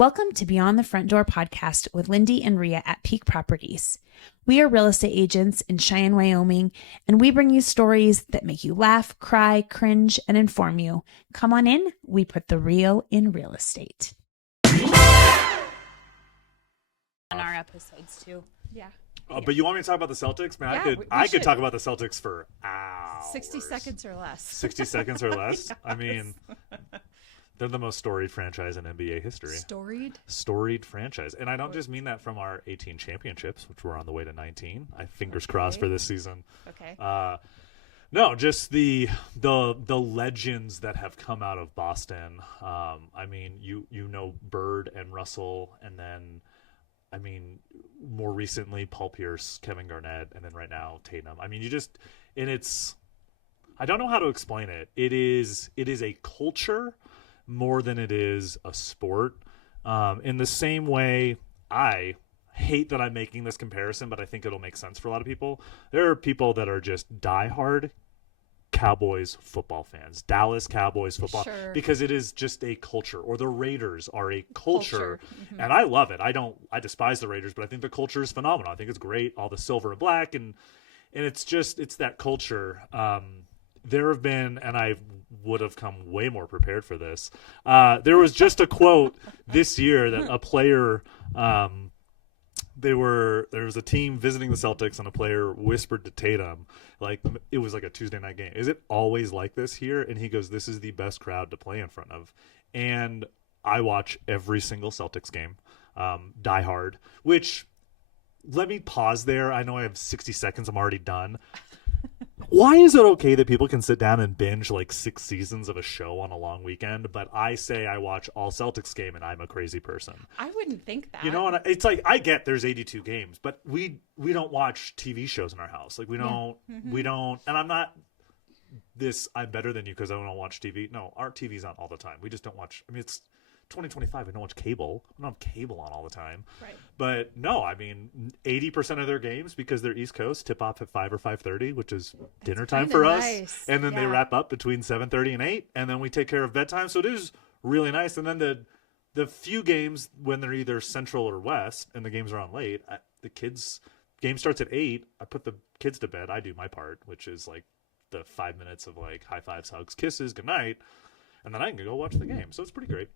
Welcome to Beyond the Front Door podcast with Lindee and Rhea at Peak Properties. We are real estate agents in Cheyenne, Wyoming, and we bring you stories that make you laugh, cry, cringe, and inform you. Come on in. We put the real in real estate. On our episodes too. Yeah. But you want me to talk about the Celtics? Man, Yeah, I could talk about the Celtics for hours. 60 seconds or less. 60 seconds or less? Yes. I mean, they're the most storied franchise in NBA history. Storied franchise. And I don't just mean that from our 18 championships, which we're on the way to 19. Fingers crossed for this season. Okay. No, just the legends that have come out of Boston. I mean, you know Bird and Russell, and then more recently Paul Pierce, Kevin Garnett, and then right now Tatum. I mean, I don't know how to explain it. It is a culture more than it is a sport. In the same way, I hate that I'm making this comparison, but I think it'll make sense for a lot of people. There are people that are just diehard Cowboys football fans, Dallas Cowboys football, because it is just a culture, or the Raiders are a culture. Mm-hmm. And I love it. I despise the Raiders, but I think the culture is phenomenal. I think it's great, all the silver and black, and it's that culture. There have been, and I would have come way more prepared for this. There was just a quote this year that a player, there was a team visiting the Celtics, and a player whispered to Tatum, like, it was like a Tuesday night game, "Is it always like this here?" And he goes, "This is the best crowd to play in front of." And I watch every single Celtics game, die hard, which, let me pause there. I know I have 60 seconds. I'm already done. Why is it okay that people can sit down and binge like 6 seasons of a show on a long weekend, but I say I watch all Celtics game and I'm a crazy person? I wouldn't think that. You know, and it's like, I get there's 82 games, but we don't watch TV shows in our house. Like, we don't, and I'm better than you because I don't watch TV. No, our TV's on all the time. We just don't watch. I mean, it's 2025. We don't watch cable. We don't have cable on all the time. Right. But no, I mean, 80% of their games, because they're East Coast, tip off at 5 or 5:30, which is dinner time for us. And then they wrap up between 7:30 and 8, and then we take care of bedtime. So it is really nice. And then the few games when they're either Central or West, and the games are on late, the kids' game starts at 8. I put the kids to bed. I do my part, which is like the 5 minutes of like high fives, hugs, kisses, good night. And then I can go watch the game. So it's pretty great.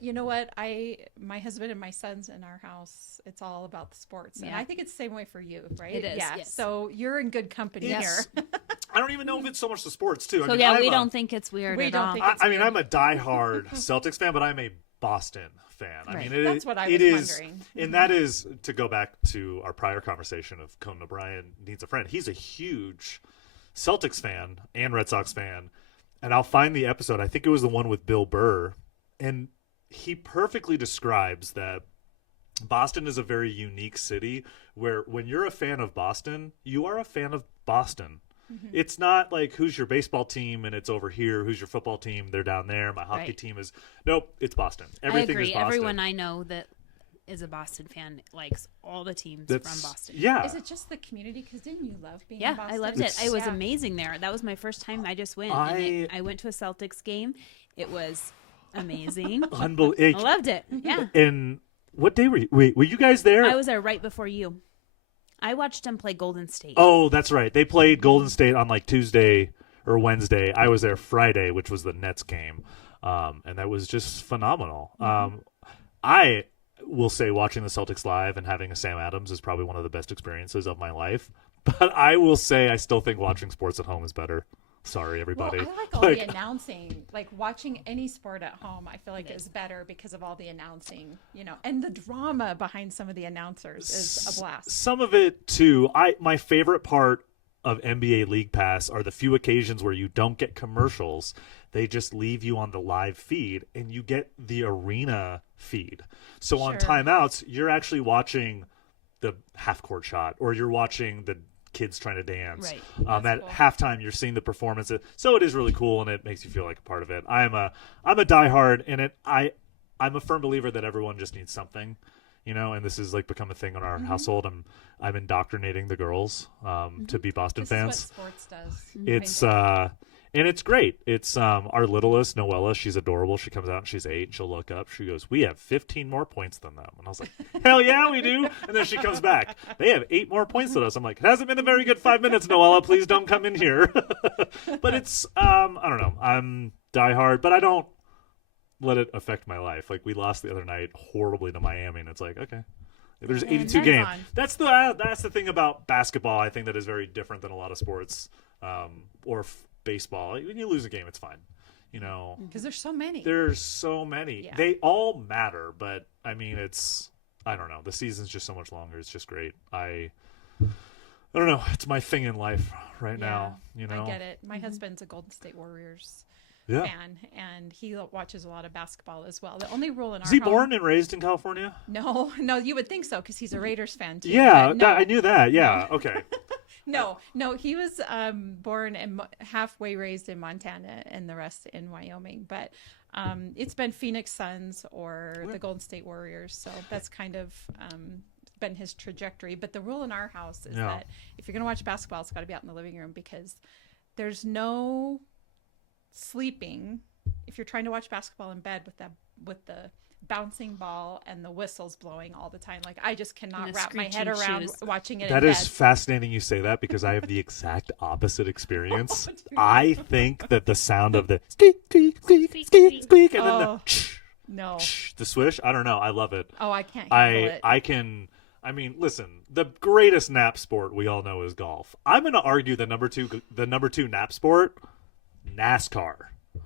You know what? My husband and my sons in our house, it's all about the sports. Yeah. And I think it's the same way for you, right? It is. Yeah. Yes. So you're in good company here. I don't even know if it's so much the sports, too. So, we don't think it's weird at all. I'm a diehard Celtics fan, but I'm a Boston fan. Right. I mean, that's what I was wondering. And that is, to go back to our prior conversation of Conan O'Brien needs a friend. He's a huge Celtics fan and Red Sox fan. And I'll find the episode. I think it was the one with Bill Burr. And he perfectly describes that Boston is a very unique city where when you're a fan of Boston, you are a fan of Boston. Mm-hmm. It's not like, who's your baseball team and it's over here. Who's your football team? They're down there. My hockey team is... Nope, it's Boston. Everything is Boston. Everyone I know that is a Boston fan likes all the teams from Boston. Yeah. Is it just the community? Because didn't you love being in Boston? Yeah, I loved it. It was amazing there. That was my first time. I just went. I went to a Celtics game. It was amazing. Unbelievable. I loved it. Yeah. And what day were you? Wait, were you guys there? I was there right before you. I watched them play Golden State. Oh, that's right. They played Golden State on like Tuesday or Wednesday. I was there Friday, which was the Nets game. And that was just phenomenal. I will say watching the Celtics live and having a Sam Adams is probably one of the best experiences of my life. But I will say I still think watching sports at home is better. Sorry, everybody. Well, I like all the announcing. Like, watching any sport at home, I feel like is better because of all the announcing, and the drama behind some of the announcers is a blast. Some of it, too. My favorite part of NBA League Pass are the few occasions where you don't get commercials. They just leave you on the live feed, and you get the arena feed. So on timeouts, you're actually watching the half-court shot, or you're watching the kids trying to dance. Right. At halftime, you're seeing the performance. So it is really cool, and it makes you feel like a part of it. I'm a diehard, and I'm a firm believer that everyone just needs something. And this has like become a thing in our household. I'm indoctrinating the girls to be Boston fans. This is what sports does. It's And it's great. It's our littlest, Noella. She's adorable. She comes out and she's 8. And she'll look up. She goes, "We have 15 more points than them." And I was like, "Hell yeah, we do!" And then she comes back. "They have 8 more points than us." I'm like, "It hasn't been a very good 5 minutes, Noella. Please don't come in here." But it's I don't know. I'm diehard, but I don't let it affect my life. Like, we lost the other night horribly to Miami, and it's like, okay. There's 82 games. That's the thing about basketball, I think, that is very different than a lot of sports, or baseball. When you lose a game, it's fine, you know. Because there's so many. Yeah. They all matter, but I mean, I don't know. The season's just so much longer. It's just great. I don't know. It's my thing in life right now. You know. I get it. My husband's a Golden State Warriors fan, and he watches a lot of basketball as well. The only rule in our Is he born and raised in California? No, you would think so, because he's a Raiders fan too. Yeah, I knew that. Yeah, okay. No, he was born and halfway raised in Montana and the rest in Wyoming. But it's been Phoenix Suns or the Golden State Warriors. So that's kind of been his trajectory. But the rule in our house is that if you're going to watch basketball, it's got to be out in the living room, because there's no sleeping if you're trying to watch basketball in bed with the bouncing ball and the whistles blowing all the time. Like, I just cannot wrap my head around watching it. That is fascinating you say that, because I have the exact opposite experience. I think that the sound of the squeak, squeak, squeak, squeak, squeak, and then the swish, I don't know. I love it. Oh, I can't handle it. I mean, listen, the greatest nap sport we all know is golf. I'm going to argue the number two nap sport, NASCAR.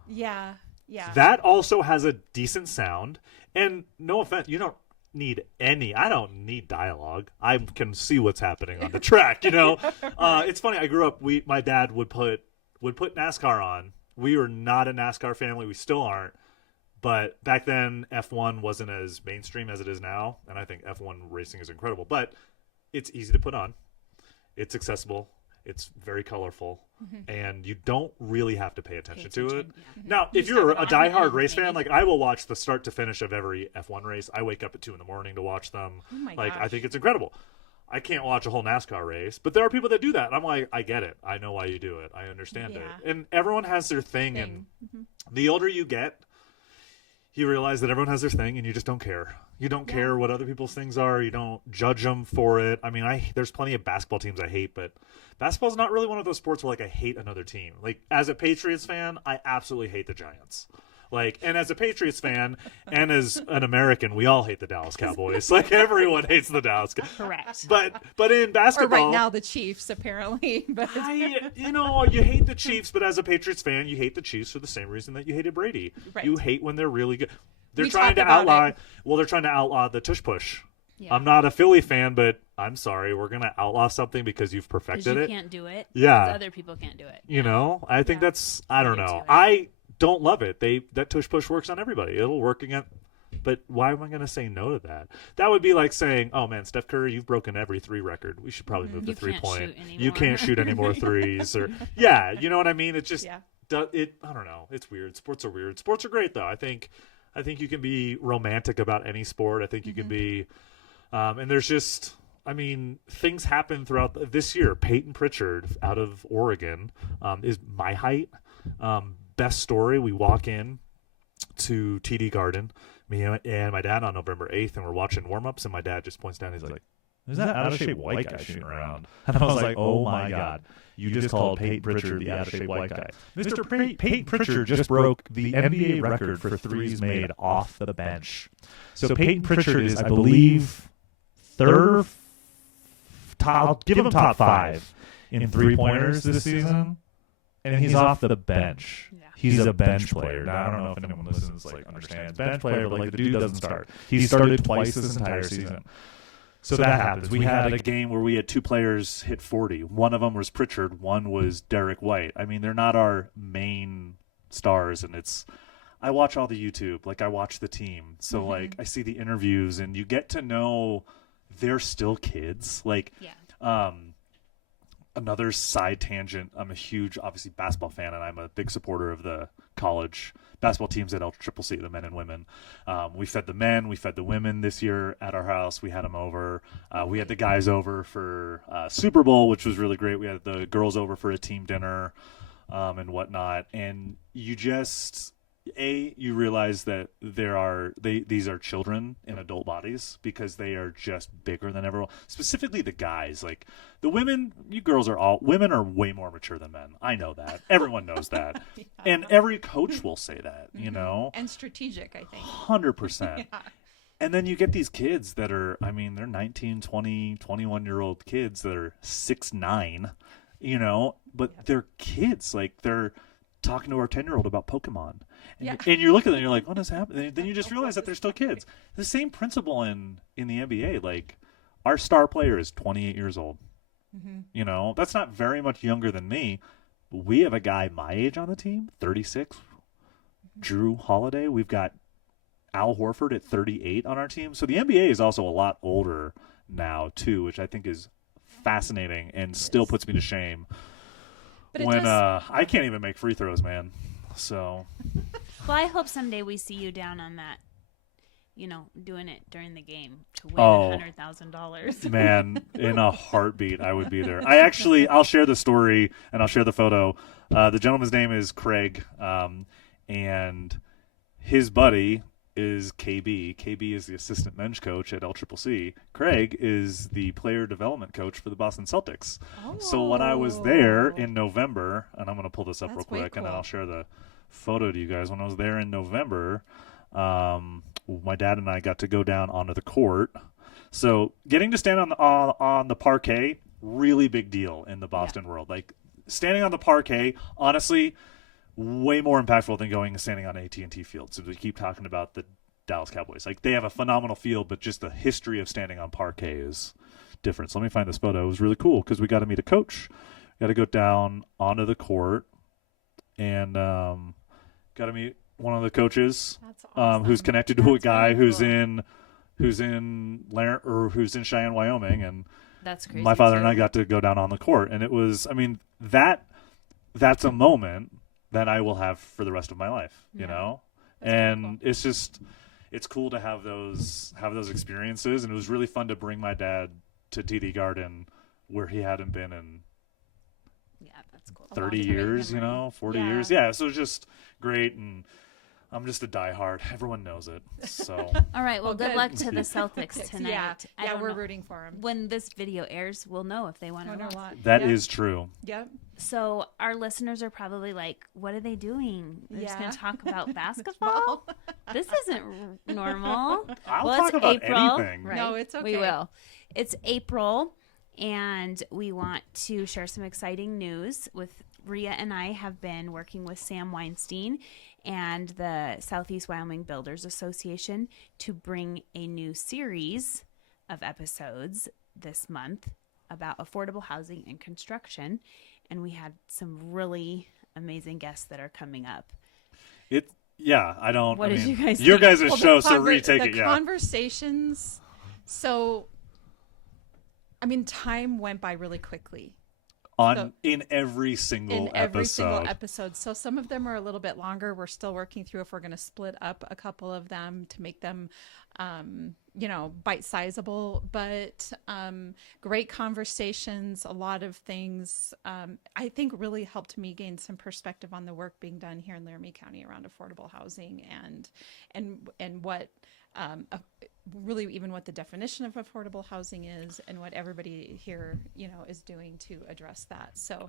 Yeah. That also has a decent sound. And no offense, I don't need dialogue. I can see what's happening on the track, you know. It's funny. I grew up, my dad would put NASCAR on. We were not a NASCAR family. We still aren't. But back then, F1 wasn't as mainstream as it is now. And I think F1 racing is incredible. But it's easy to put on. It's accessible. It's very colorful, and you don't really have to pay attention to it. Yeah. Now, if you're a diehard race fan, like, I will watch the start to finish of every F1 race. I wake up at 2 a.m. to watch them. Oh my gosh. I think it's incredible. I can't watch a whole NASCAR race, but there are people that do that. And I'm like, I get it. I know why you do it. I understand it. And everyone has their thing. And the older you get, you realize that everyone has their thing, and you just don't care. You don't care what other people's things are. You don't judge them for it. I mean, there's plenty of basketball teams I hate, but basketball's not really one of those sports where, like, I hate another team. Like, as a Patriots fan, I absolutely hate the Giants. Like, and as a Patriots fan and as an American, we all hate the Dallas Cowboys. Like, everyone hates the Dallas Cowboys. Correct. But in basketball, or right now the Chiefs, apparently. But you hate the Chiefs, but as a Patriots fan, you hate the Chiefs for the same reason that you hated Brady. Right. You hate when they're really good. They're trying to outlaw the tush push. Yeah. I'm not a Philly fan, but I'm sorry, we're gonna outlaw something because you've perfected it. You can't do it. Yeah. Other people can't do it. You know, I think that's, I don't know. I don't love it. That tush push works on everybody. It'll work again. But why am I going to say no to that? That would be like saying, "Oh man, Steph Curry, you've broken every 3 record. We should probably move the 3-point. You can't shoot any more threes." Or you know what I mean? It's just I don't know. It's weird. Sports are weird. Sports are great though. I think you can be romantic about any sport. I think you can be, and there's just, I mean, things happen throughout this year. Peyton Pritchard out of Oregon is my height. Best story. We walk in to TD Garden, me and my dad on November 8th, and we're watching warm-ups, and my dad just points down. He's like, "There's that out-of-shape white guy shooting around." And I was like, "Oh my God. You just called Peyton Pritchard the out-of-shape white guy." Mr. Peyton Pritchard just broke the NBA record for threes made off the bench. So Peyton Pritchard is, I believe, third, I'll give him top 5 in three-pointers this season, and he's off the bench. Yeah. He's a bench player. Now, I don't know if anyone listens understands bench player, but the dude doesn't start. He started twice this entire season. So that happens. We had a game where we had 2 players hit 40. One of them was Pritchard. One was Derek White. I mean, they're not our main stars, and I watch all the YouTube. Like, I watch the team. So, I see the interviews, and you get to know they're still kids. Another side tangent, I'm a huge, obviously, basketball fan, and I'm a big supporter of the college basketball teams at LCCC, the men and women. We fed the men, we fed the women this year at our house. We had them over. We had the guys over for Super Bowl, which was really great. We had the girls over for a team dinner. and whatnot. And you just, you realize that these are children in adult bodies because they are just bigger than everyone. Specifically the guys. Like the women, women are way more mature than men. I know that. Everyone knows that. Yeah. And every coach will say that, you know? And strategic, I think. 100%. Yeah. And then you get these kids that are, I mean, they're 19, 20, 21-year-old kids that are 6'9", you know, but they're kids. Like they're talking to our 10-year-old about Pokemon. And, and you look at them and you're like, what is happening? Then you just realize that they're still kids. The same principle in the NBA. Like our star player is 28 years old. Mm-hmm. You know, that's not very much younger than me. We have a guy my age on the team, 36, Drew Holiday. We've got Al Horford at 38 on our team. So the NBA is also a lot older now too, which I think is fascinating and still puts me to shame when I can't even make free throws, man. So Well, I hope someday we see you down on that, you know, doing it during the game to win $100,000. Man, in a heartbeat, I would be there. I'll share the story and I'll share the photo. The gentleman's name is Craig, and his buddy is KB. KB is the assistant men's coach at LCCC. Craig is the player development coach for the Boston Celtics. So when I was there in November, and I'm going to pull this up real quick, and then I'll share the photo to you guys. When I was there in November, my dad and I got to go down onto the court. So getting to stand on the parquet, really big deal in the Boston world. Like standing on the parquet, honestly, way more impactful than going and standing on AT&T Field. So we keep talking about the Dallas Cowboys. Like they have a phenomenal field, but just the history of standing on parquet is different. So let me find this photo. It was really cool because we got to meet a coach, got to go down onto the court, and got to meet one of the coaches. That's awesome. Who's connected to a guy who's in Cheyenne, Wyoming, and That's crazy. my father and I got to go down on the court, and it was, I mean, that's a moment that I will have for the rest of my life, you know? That's and cool. it's just, it's cool to have those experiences. And it was really fun to bring my dad to TD Garden where he hadn't been in that's cool. 30 years, you know, 40 years. Yeah. So it was just great. And I'm just a diehard. Everyone knows it. So. All right. Well, good good. luck to the Celtics tonight. Yeah, we're rooting for them. When this video airs, we'll know if they won or not. That is true. Yep. So our listeners are probably like, what are they doing? They're just going to talk about basketball? Basketball. This isn't normal. I'll Well, talk it's about April. anything. Right. No, it's okay. We will. It's April, and we want to share some exciting news with Rhea and I have been working with Sam Weinstein and the Southeast Wyoming Builders Association to bring a new series of episodes this month about affordable housing and construction. And we had some really amazing guests that are coming up. What did you guys your think? guys' show, so retake it. The conversations. So, I mean, time went by really quickly. In every single episode. So some of them are a little bit longer. We're still working through if we're going to split up a couple of them to make them, bite-sizable. But great conversations, a lot of things, I think really helped me gain some perspective on the work being done here in Laramie County around affordable housing and what really even what the definition of affordable housing is and what everybody here, is doing to address that. So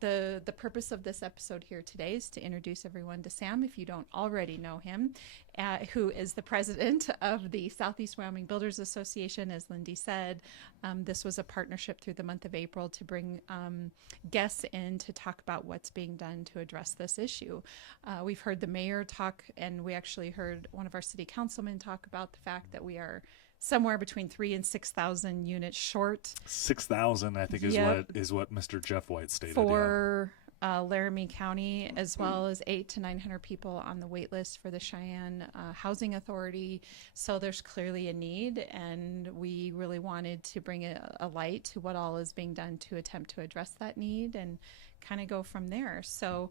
the purpose of this episode here today is to introduce everyone to Sam, if you don't already know him, who is the president of the Southeast Wyoming Builders Association. As Lindee said, this was a partnership through the month of April to bring guests in to talk about what's being done to address this issue. We've heard the mayor talk, and we actually heard one of our city councilmen talk about the fact that we are somewhere between 3,000 and 6,000 units short. 6,000, I think, is what Mr. Jeff White stated. For Laramie County, as well as 800 to 900 people on the wait list for the Cheyenne Housing Authority. So there's clearly a need, and we really wanted to bring a light to what all is being done to attempt to address that need and kind of go from there. So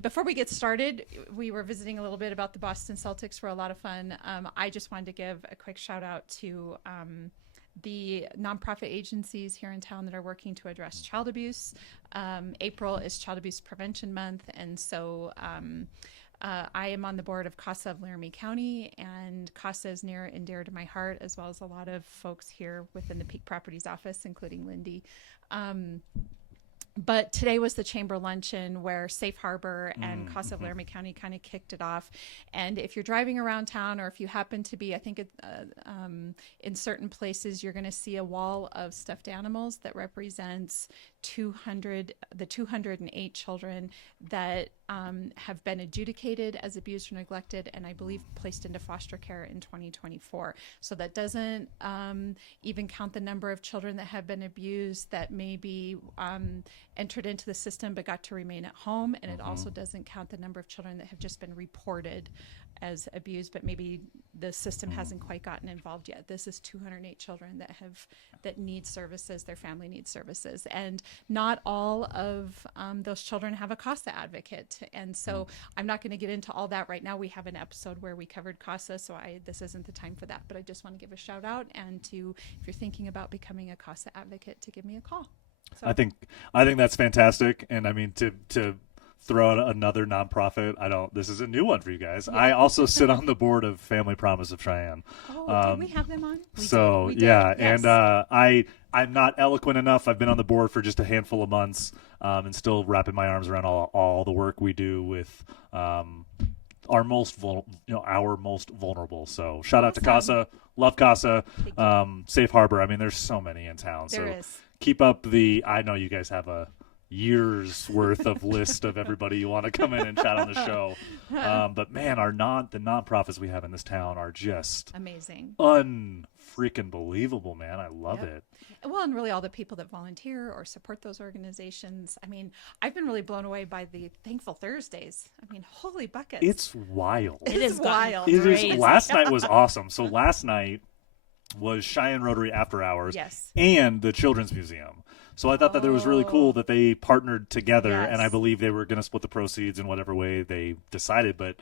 before we get started, we were visiting a little bit about the Boston Celtics. Were a lot of fun. I just wanted to give a quick shout out to the nonprofit agencies here in town that are working to address child abuse. April is Child Abuse Prevention Month, and so I am on the board of CASA of Laramie County, and CASA is near and dear to my heart, as well as a lot of folks here within the Peak Properties office, including Lindee. But today was the chamber luncheon where Safe Harbor and CASA of Laramie County kind of kicked it off. And if you're driving around town, or if you happen to be, I think in certain places, you're going to see a wall of stuffed animals that represents the 208 children that have been adjudicated as abused or neglected, and I believe placed into foster care in 2024. So that doesn't even count the number of children that have been abused that may be entered into the system but got to remain at home, and it also doesn't count the number of children that have just been reported as abused, but maybe the system hasn't quite gotten involved yet. This is 208 children that need services, their family needs services, and not all of those children have a CASA advocate. And so I'm not going to get into all that right now. We have an episode where we covered CASA, so this isn't the time for that. But I just want to give a shout out, and if you're thinking about becoming a CASA advocate, to give me a call. So. I think that's fantastic, and I mean to throw out another nonprofit. This is a new one for you guys. Yeah. I also sit on the board of Family Promise of Cheyenne. Oh, did we have them on? We did. Yes. And I'm not eloquent enough. I've been on the board for just a handful of months, and still wrapping my arms around all the work we do with our most vulnerable. So shout out to CASA, love CASA, Safe Harbor. I mean, there's so many in town. There is. Keep up I know you guys have a years worth of list of everybody you want to come in and chat on the show. But man, the nonprofits we have in this town are just amazing, unfreaking believable, man. I love it. Well, and really all the people that volunteer or support those organizations. I mean, I've been really blown away by the Thankful Thursdays. I mean, holy buckets. It's wild. It is wild. It is. Last night was awesome. So last night was Cheyenne Rotary After Hours and the Children's Museum. So I thought that it was really cool that they partnered together, and I believe they were going to split the proceeds in whatever way they decided. But,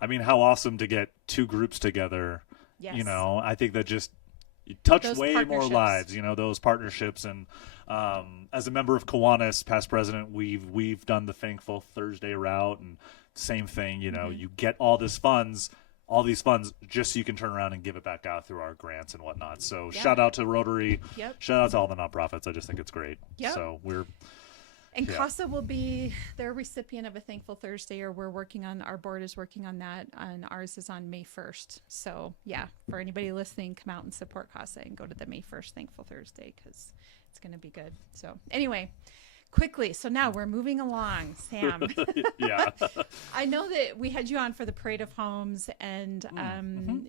I mean, how awesome to get two groups together. Yes. You know, I think that just touched way more lives, those partnerships. And as a member of Kiwanis, past president, we've done the Thankful Thursday route, and same thing, you get all these funds just so you can turn around and give it back out through our grants and whatnot. So shout out to Rotary. Shout out to all the nonprofits. I just think it's great. So CASA will be their recipient of a Thankful Thursday, or our board is working on that, and ours is on May 1st. So for anybody listening, come out and support CASA and go to the May 1st Thankful Thursday, because it's going to be good. So anyway, quickly. So now we're moving along, Sam. I know that we had you on for the Parade of Homes, and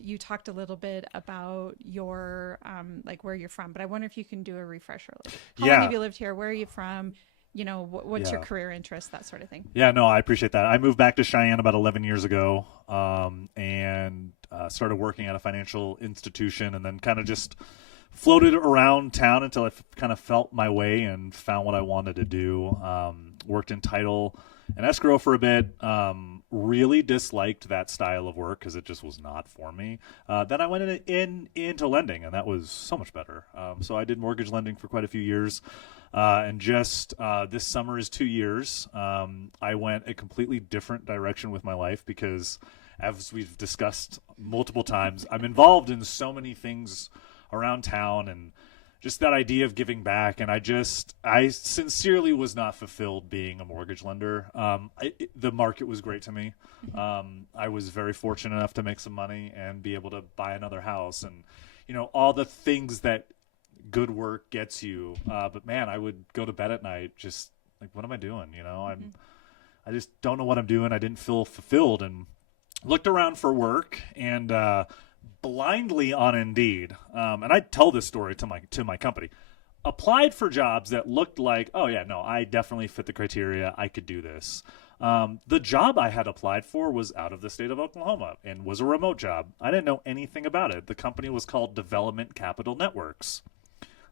you talked a little bit about your where you're from, but I wonder if you can do a refresher. How long have you lived here? Where are you from? What's your career interest, that sort of thing. Yeah, no, I appreciate that. I moved back to Cheyenne about 11 years ago, and started working at a financial institution, and then kind of just floated around town until I kind of felt my way and found what I wanted to do. Worked in title and escrow for a bit. Really disliked that style of work because it just was not for me. Then I went into lending, and that was so much better. So I did mortgage lending for quite a few years. And just this summer is 2 years. I went a completely different direction with my life because, as we've discussed multiple times, I'm involved in so many things around town, and just that idea of giving back. And I sincerely was not fulfilled being a mortgage lender. The market was great to me. I was very fortunate enough to make some money and be able to buy another house, and all the things that good work gets you. But man, I would go to bed at night just like, what am I doing? I just don't know what I'm doing. I didn't feel fulfilled, and looked around for work, and blindly on Indeed, and I tell this story to my company, applied for jobs that looked like, oh yeah, no, I definitely fit the criteria. I could do this. The job I had applied for was out of the state of Oklahoma and was a remote job. I didn't know anything about it. The company was called Development Capital Networks.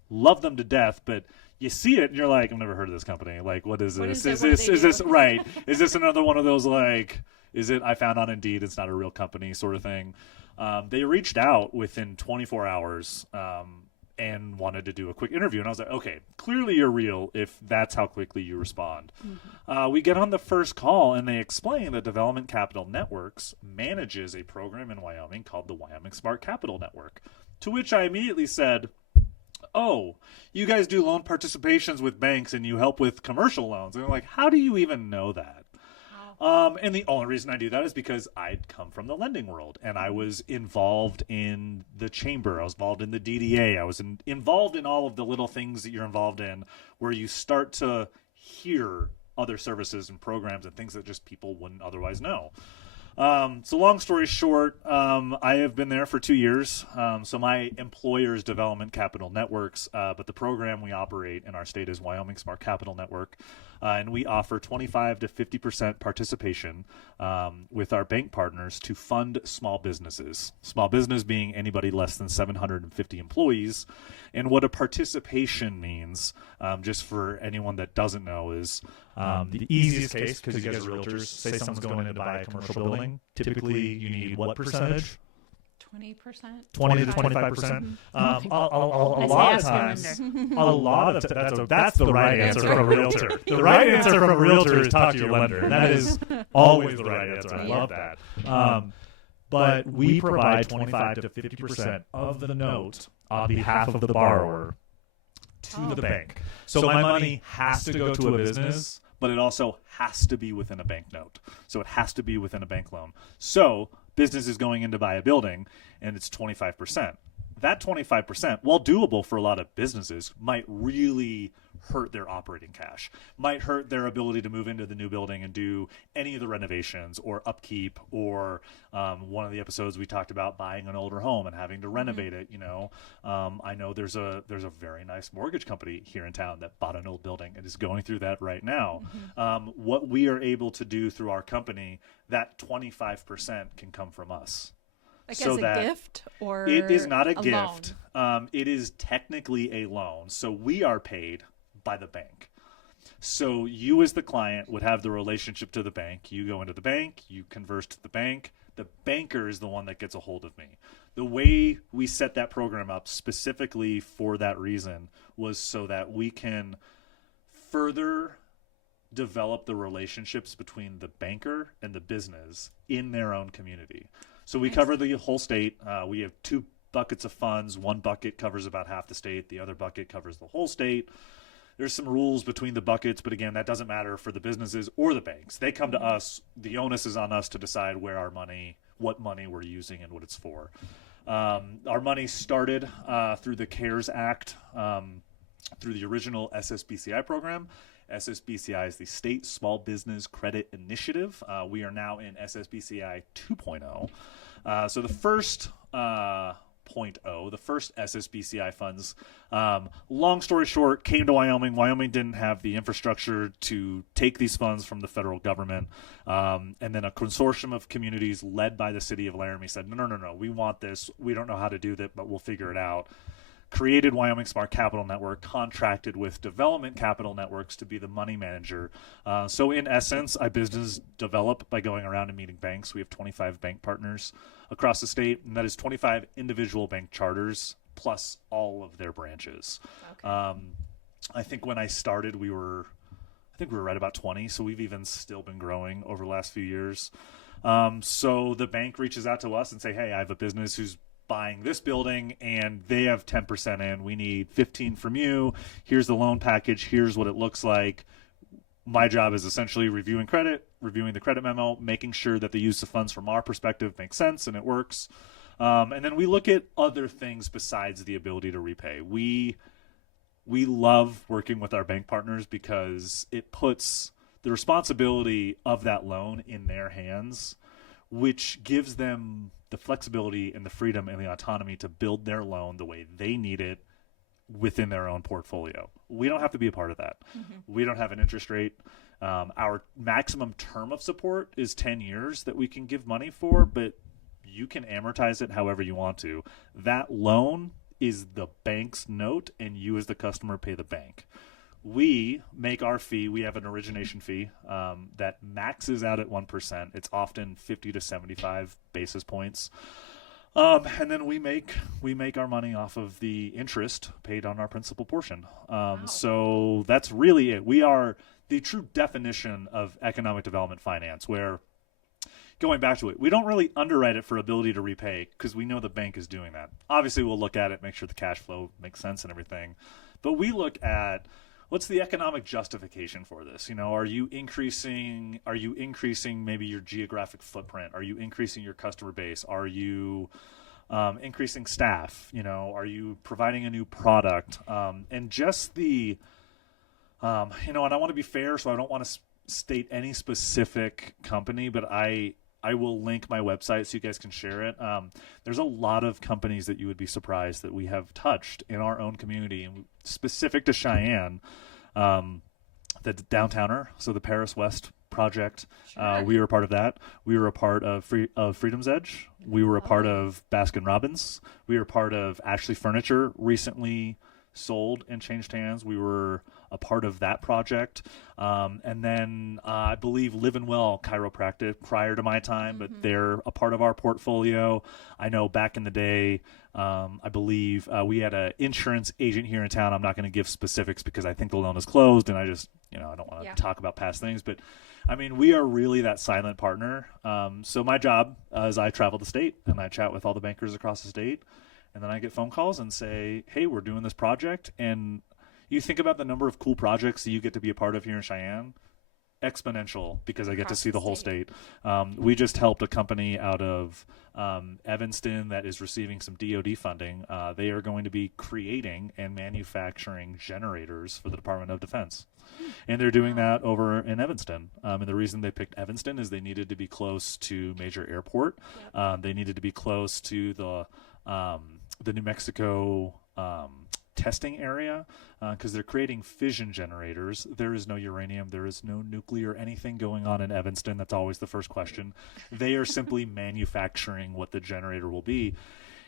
Love them to death, but you see it and you're like, I've never heard of this company. Like, what is this? Is this right? Is this another one of those, like, is it I found on Indeed, it's not a real company sort of thing? They reached out within 24 hours, and wanted to do a quick interview. And I was like, okay, clearly you're real if that's how quickly you respond. We get on the first call, and they explain that Development Capital Networks manages a program in Wyoming called the Wyoming Smart Capital Network, to which I immediately said, oh, you guys do loan participations with banks and you help with commercial loans. And they're like, how do you even know that? And the only reason I do that is because I'd come from the lending world, and I was involved in the chamber. I was involved in the DDA. I was involved in all of the little things that you're involved in, where you start to hear other services and programs and things that just people wouldn't otherwise know. So long story short, I have been there for 2 years. So my employer is Development Capital Networks, but the program we operate in our state is Wyoming Smart Capital Network. And we offer 25 to 50% participation with our bank partners to fund small businesses. Small business being anybody less than 750 employees. And what a participation means, just for anyone that doesn't know, is the easiest case, because you guys are realtors, say someone's going in to buy a commercial building. Typically, you need what percentage? 20%. 20 to 25%. A lot of times, that's the right answer from a realtor. The right answer from a realtor is talk to your lender. And that is always the right answer. I love that. But we provide 25 to 50% of the note on behalf of the borrower to the bank. So my money has to go to a business, but it also has to be within a bank note. So it has to be within a bank loan. So business is going in to buy a building, and it's 25%. That 25%, while doable for a lot of businesses, might really hurt their operating cash, might hurt their ability to move into the new building and do any of the renovations or upkeep, or one of the episodes we talked about buying an older home and having to renovate it. I know there's a very nice mortgage company here in town that bought an old building and is going through that right now. What we are able to do through our company, that 25% can come from us. Like so as a gift, or it is not a gift. It is technically a loan. So we are paid by the bank. So you as the client would have the relationship to the bank. You go into the bank, you converse to the bank. The banker is the one that gets a hold of me. The way we set that program up specifically for that reason was so that we can further develop the relationships between the banker and the business in their own community. So we cover the whole state. We have 2 buckets of funds. One bucket covers about half the state. The other bucket covers the whole state. There's some rules between the buckets, but again, that doesn't matter for the businesses or the banks. They come to us. The onus is on us to decide where our money, what money we're using, and what it's for. Our money started through the CARES Act, through the original SSBCI program. SSBCI is the State Small Business Credit Initiative. We are now in SSBCI 2.0. So the first 0.0, the first SSBCI funds, long story short, came to Wyoming. Wyoming didn't have the infrastructure to take these funds from the federal government. And then a consortium of communities led by the city of Laramie said, no, we want this. We don't know how to do that, but we'll figure it out. Created Wyoming Smart Capital Network, contracted with Development Capital Networks to be the money manager. So in essence, I business develop by going around and meeting banks. We have 25 bank partners across the state, and that is 25 individual bank charters plus all of their branches. Okay. I think when I started, we were right about 20, so we've even still been growing over the last few years. So the bank reaches out to us and say, hey, I have a business who's buying this building and they have 10% in. We need 15 from you. Here's the loan package. Here's what it looks like. My job is essentially reviewing the credit memo, making sure that the use of funds from our perspective makes sense and it works. And then we look at other things besides the ability to repay. We love working with our bank partners because it puts the responsibility of that loan in their hands, which gives them the flexibility and the freedom and the autonomy to build their loan the way they need it within their own portfolio. We don't have to be a part of that. We don't have an interest rate. Our maximum term of support is 10 years that we can give money for, but you can amortize it however you want to. That loan is the bank's note, and you as the customer pay the bank. We make our fee. We have an origination fee that maxes out at 1%. It's often 50 to 75 basis points. And then we make our money off of the interest paid on our principal portion. So that's really it. We are the true definition of economic development finance, where, going back to it, we don't really underwrite it for ability to repay because we know the bank is doing that. Obviously, we'll look at it, make sure the cash flow makes sense and everything. But we look at what's the economic justification for this? Are you increasing maybe your geographic footprint? Are you increasing your customer base? Are you increasing staff? Are you providing a new product? And just the, and I want to be fair, so I don't want to state any specific company, but I will link my website so you guys can share it. There's a lot of companies that you would be surprised that we have touched in our own community, and specific to Cheyenne, the Downtowner, so the Paris West project. Sure. We were a part of that. We were a part of Freedom's Edge. We were a part of Baskin Robbins. We were a part of Ashley Furniture, recently sold and changed hands. We were a part of that project. And then I believe Live and Well Chiropractic prior to my time, but they're a part of our portfolio. I know back in the day, I believe we had an insurance agent here in town. I'm not going to give specifics because I think the loan is closed, and I just, I don't want to talk about past things. But I mean, we are really that silent partner. So my job is I travel the state and I chat with all the bankers across the state. And then I get phone calls and say, hey, we're doing this project. And you think about the number of cool projects that you get to be a part of here in Cheyenne, exponential, because I get to see the whole state. We just helped a company out of Evanston that is receiving some DOD funding. They are going to be creating and manufacturing generators for the Department of Defense. And they're doing that over in Evanston. And the reason they picked Evanston is they needed to be close to major airport. They needed to be close to the New Mexico testing area because they're creating fission generators. There is no uranium. There is no nuclear anything going on in Evanston. That's always the first question. They are simply manufacturing what the generator will be.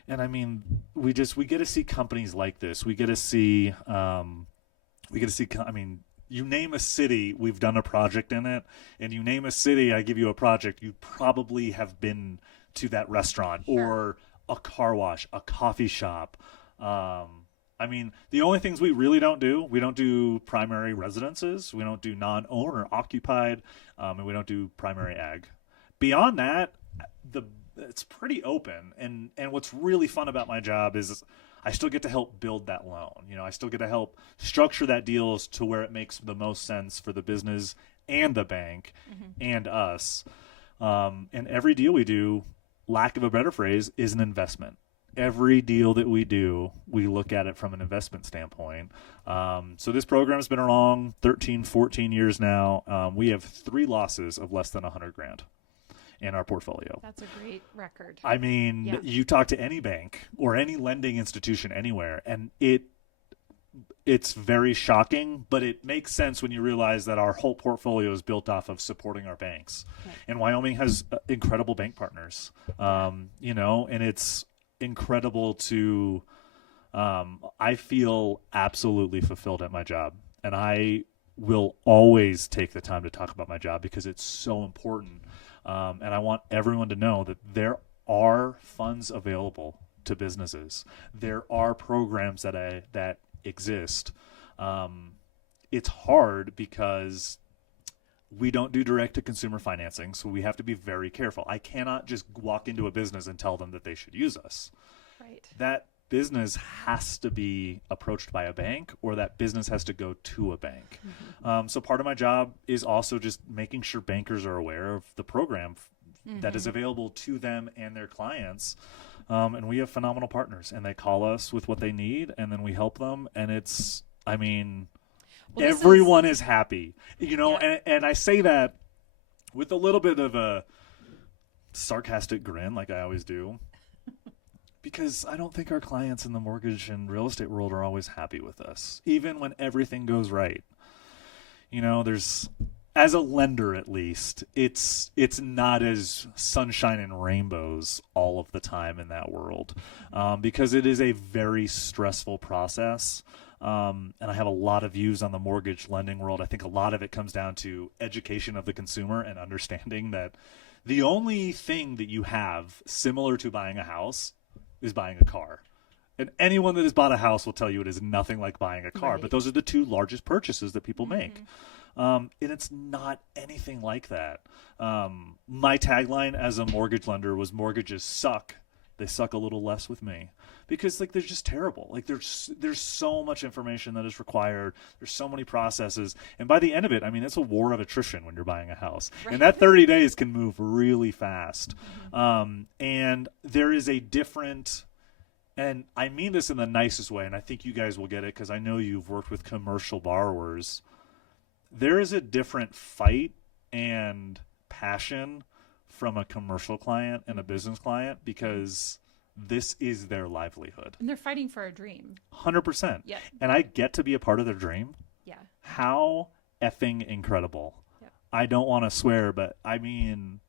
And I mean, we get to see companies like this. We get to see, you name a city, we've done a project in it. And you name a city, I give you a project, you probably have been to that restaurant or a car wash, a coffee shop. I mean, the only things we really don't do primary residences. We don't do non-owner occupied, and we don't do primary ag. Beyond that, it's pretty open. And what's really fun about my job is I still get to help build that loan. I still get to help structure that deals to where it makes the most sense for the business and the bank and us. And every deal we do, lack of a better phrase, is an investment. Every deal that we do, we look at it from an investment standpoint. So this program has been around 13, 14 years now. We have 3 losses of less than $100,000 in our portfolio. That's a great record. I mean, you talk to any bank or any lending institution anywhere, and it's very shocking, but it makes sense when you realize that our whole portfolio is built off of supporting our banks. Right. And Wyoming has incredible bank partners, and it's incredible to, I feel absolutely fulfilled at my job. And I will always take the time to talk about my job because it's so important. And I want everyone to know that there are funds available to businesses. There are programs that exist. It's hard because we don't do direct-to-consumer financing, so we have to be very careful. I cannot just walk into a business and tell them that they should use us. Right. That business has to be approached by a bank, or that business has to go to a bank. So part of my job is also just making sure bankers are aware of the program that is available to them and their clients. And we have phenomenal partners, and they call us with what they need, and then we help them. And it's, I mean, everyone is happy, and I say that with a little bit of a sarcastic grin, like I always do, because I don't think our clients in the mortgage and real estate world are always happy with us, even when everything goes right. There's, as a lender at least, it's not as sunshine and rainbows all of the time in that world, because it is a very stressful process. And I have a lot of views on the mortgage lending world. I think a lot of it comes down to education of the consumer and understanding that The only thing that you have similar to buying a house is buying a car. And anyone that has bought a house will tell you it is nothing like buying a car. Right. But those are the two largest purchases that people make. And it's not anything like that. My tagline as a mortgage lender was mortgages suck. They suck a little less with me. Because like they're just terrible. Like there's so much information that is required. There's so many processes. And by the end of it, I mean, it's a war of attrition when you're buying a house. Right. And that 30 days can move really fast. And there is a different, and I mean this in the nicest way, and I think you guys will get it because I know you've worked with commercial borrowers. There is a different fight and passion from a commercial client and a business client because this is their livelihood. And they're fighting for a dream. 100%. Yeah. And I get to be a part of their dream. Yeah. How effing incredible. Yeah. I don't want to swear, but I mean,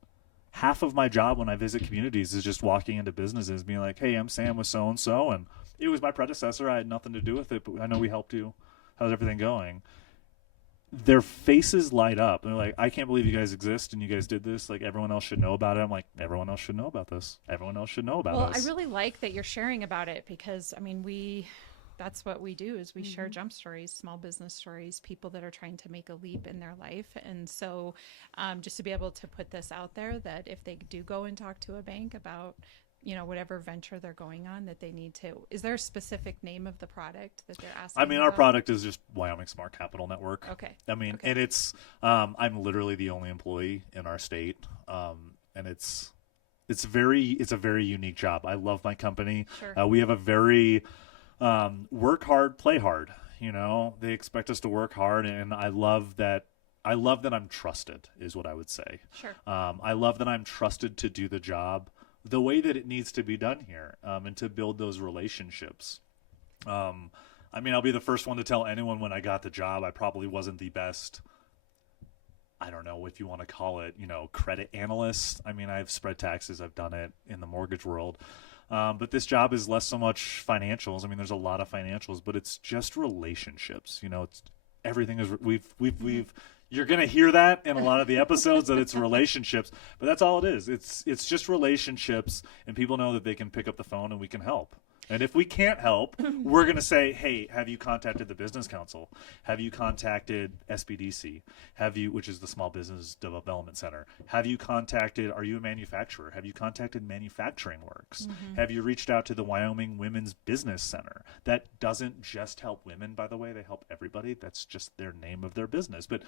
half of my job when I visit communities is just walking into businesses being like, hey, I'm Sam with so-and-so, and it was my predecessor. I had nothing to do with it, but I know we helped you. How's everything going? Their faces light up. They're like, I can't believe you guys exist and you guys did this. Like, everyone else should know about it. I'm like, everyone else should know about this. Everyone else should know about Well, us. I really like that you're sharing about it because, I mean, that's what we do is we share jump stories, small business stories, people that are trying to make a leap in their life. And so just to be able to put this out there that if they do go and talk to a bank about, you know, whatever venture they're going on, that they need to, is there a specific name of the product that they're asking? I mean, our about? product is just Wyoming Smart Capital Network. Okay. I mean, Okay. and it's, I'm literally the only employee in our state. And it's a very unique job. I love my company. Sure. We have a very, work hard, play hard, you know, they expect us to work hard. And I love that I'm trusted is what I would say. Sure. I love that I'm trusted to do the job the way that it needs to be done here, and to build those relationships. I mean, I'll be the first one to tell anyone when I got the job, I probably wasn't the best, I don't know if you want to call it, you know, credit analyst. I mean, I've spread taxes. I've done it in the mortgage world. But this job is less so much financials. I mean, there's a lot of financials, but it's just relationships. You know, it's everything is we've you're going to hear that in a lot of the episodes that it's relationships, but that's all it is. It's just relationships, and people know that they can pick up the phone and we can help. And if we can't help, we're going to say, hey, have you contacted the Business Council? Have you contacted SBDC? Which is the Small Business Development Center? Have you contacted, are you a manufacturer? Have you contacted Manufacturing Works? Have you reached out to the Wyoming Women's Business Center? That doesn't just help women, by the way. They help everybody. That's just their name of their business. But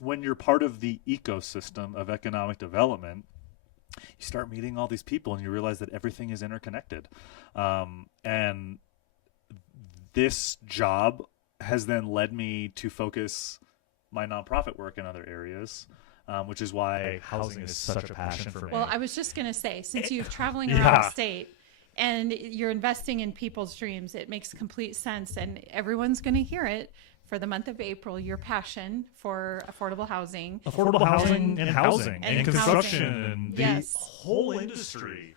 when you're part of the ecosystem of economic development, you start meeting all these people and you realize that everything is interconnected. And this job has then led me to focus my nonprofit work in other areas, which is why housing is such a passion for me. Well, I was just going to say, since you're traveling around the state and you're investing in people's dreams, it makes complete sense. And everyone's going to hear it. For the month of April, your passion for affordable housing and housing and construction and the Yes. whole industry.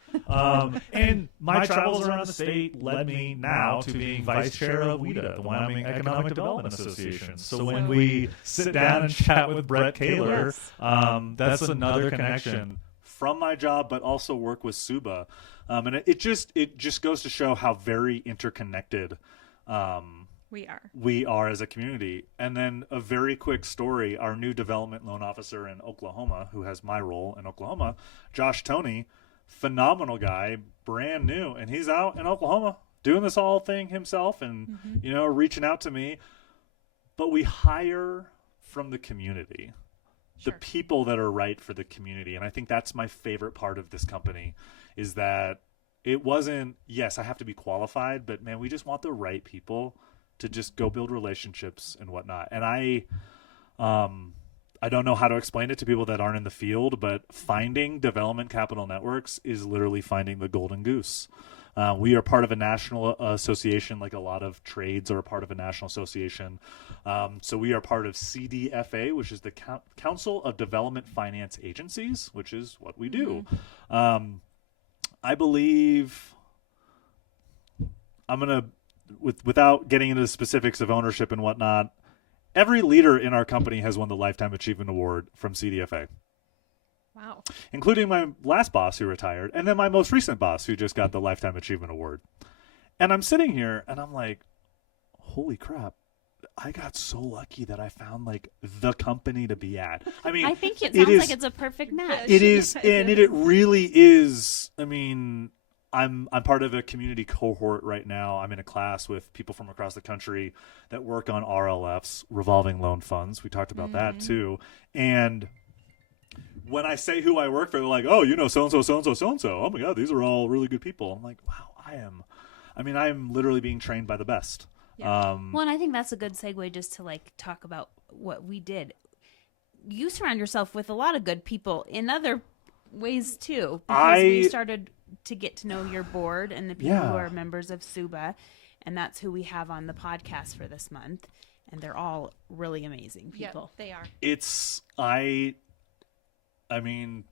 And my travels around the state led me now to being vice chair of WEDA, the Wyoming Economic Development Association. So when we sit down and chat with Brett Kaler, that's another connection from my job, but also work with SEWBA. And it just goes to show how very interconnected we are as a community. And then a very quick story, our new development loan officer in Oklahoma, who has my role in Oklahoma, Josh Toney, phenomenal guy, brand new, and he's out in Oklahoma doing this whole thing himself and you know, reaching out to me. But we hire from the community. Sure. The people that are right for the community. And I think that's my favorite part of this company is that it wasn't, yes, I have to be qualified, but man, we just want the right people to just go build relationships and whatnot. And I don't know how to explain it to people that aren't in the field, but finding development capital networks is literally finding the golden goose. We are part of a national association, like a lot of trades are a part of a national association. So we are part of CDFA, which is the Council of Development Finance Agencies, which is what we do. I believe I'm going to, without getting into the specifics of ownership and whatnot, every leader in our company has won the Lifetime Achievement Award from CDFA. Wow. Wow. including my last boss who retired, and then my most recent boss who just got the Lifetime Achievement Award. And I'm sitting here and I'm like, holy crap. I got so lucky that I found like the company to be at. I mean, I think it sounds like it's a perfect match. It is, and it really is. I mean, I'm part of a community cohort right now. I'm in a class with people from across the country that work on RLFs, revolving loan funds. We talked about that too. And when I say who I work for, they're like, "Oh, you know, so and so, so and so, so and so. Oh my God, these are all really good people." I'm like, "Wow, I'm literally being trained by the best." Yeah. Well, and I think that's a good segue just to like talk about what we did. You surround yourself with a lot of good people in other ways too, because we started to get to know your board and the people who are members of SEWBA, and that's who we have on the podcast for this month, and they're all really amazing people. Yeah, they are. I mean,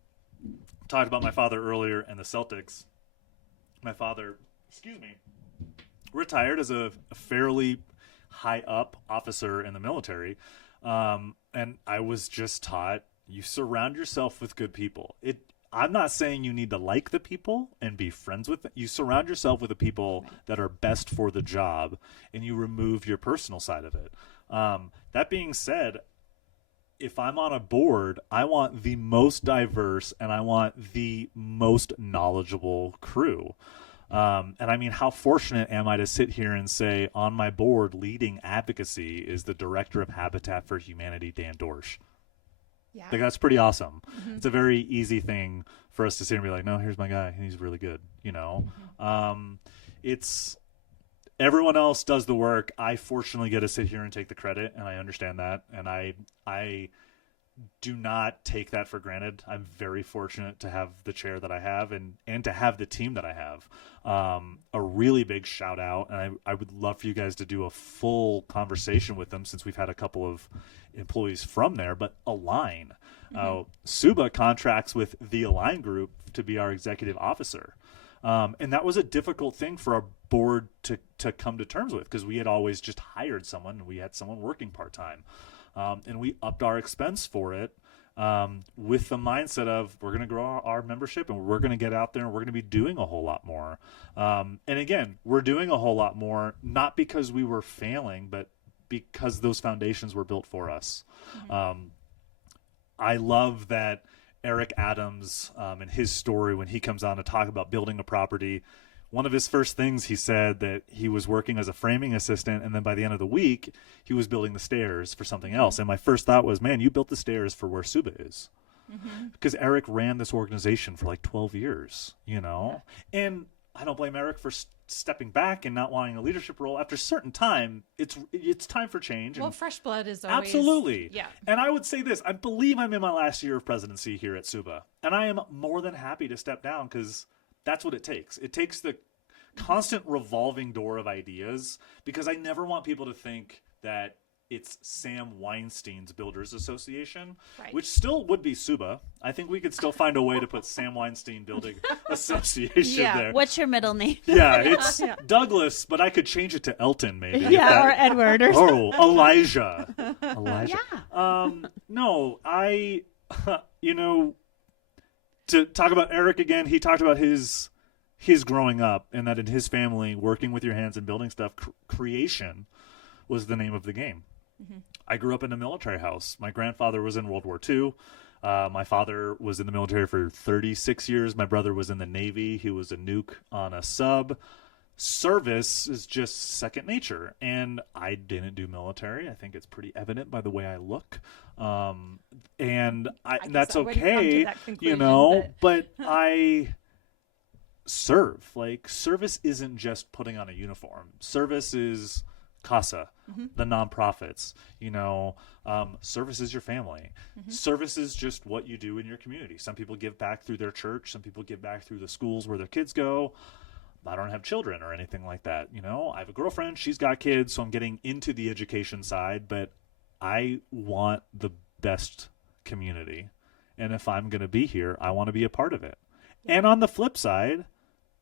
talked about my father earlier and the Celtics. My father, retired as a fairly high up officer in the military. And I was just taught, you surround yourself with good people. I'm not saying you need to like the people and be friends with them. You surround yourself with the people that are best for the job, and you remove your personal side of it. That being said, if I'm on a board, I want the most diverse and I want the most knowledgeable crew. And I mean, how fortunate am I to sit here and say on my board leading advocacy is the director of Habitat for Humanity, Dan Dorsch. Yeah. Like, that's pretty awesome. Mm-hmm. It's a very easy thing for us to sit and be like, no, here's my guy. He's really good. You know, it's everyone else does the work. I fortunately get to sit here and take the credit, and I understand that. And I do not take that for granted. I'm very fortunate to have the chair that I have and to have the team that I have. A really big shout out, and I would love for you guys to do a full conversation with them since we've had a couple of employees from there, but Align. SEWBA contracts with the Align Group to be our executive officer. And that was a difficult thing for our board to come to terms with, because we had always just hired someone and we had someone working part-time. And we upped our expense for it with the mindset of we're going to grow our membership and we're going to get out there and we're going to be doing a whole lot more. And again, we're doing a whole lot more, not because we were failing, but because those foundations were built for us. I love that Eric Adams and his story when he comes on to talk about building a property. One of his first things, he said that he was working as a framing assistant, and then by the end of the week, he was building the stairs for something else. And my first thought was, man, you built the stairs for where SEWBA is. Because Eric ran this organization for like 12 years, you know? Yeah. And I don't blame Eric for stepping back and not wanting a leadership role. After a certain time, it's time for change. Well, and fresh blood is always... Absolutely. Yeah. And I would say this, I believe I'm in my last year of presidency here at SEWBA, and I am more than happy to step down because that's what it takes. It takes the constant revolving door of ideas, because I never want people to think that it's Sam Weinstein's Builders Association, which still would be SEWBA. I think we could still find a way to put Sam Weinstein Building Association there. What's your middle name? Yeah, it's Douglas, but I could change it to Elton maybe. Yeah, or Edward. Or Elijah. Yeah. No, to talk about Eric again, he talked about his growing up, and that in his family, working with your hands and building stuff, creation was the name of the game. I grew up in a military house. My grandfather was in World War II. My father was in the military for 36 years. My brother was in the Navy. He was a nuke on a sub. Service is just second nature. And I didn't do military. I think it's pretty evident by the way I look. And that's okay, but I serve. Like, service isn't just putting on a uniform. Service is CASA, the nonprofits, service is your family. Service is just what you do in your community. Some people give back through their church. Some people give back through the schools where their kids go. I don't have children or anything like that. I have a girlfriend. She's got kids, so I'm getting into the education side, but I want the best community. And if I'm going to be here, I want to be a part of it. And on the flip side,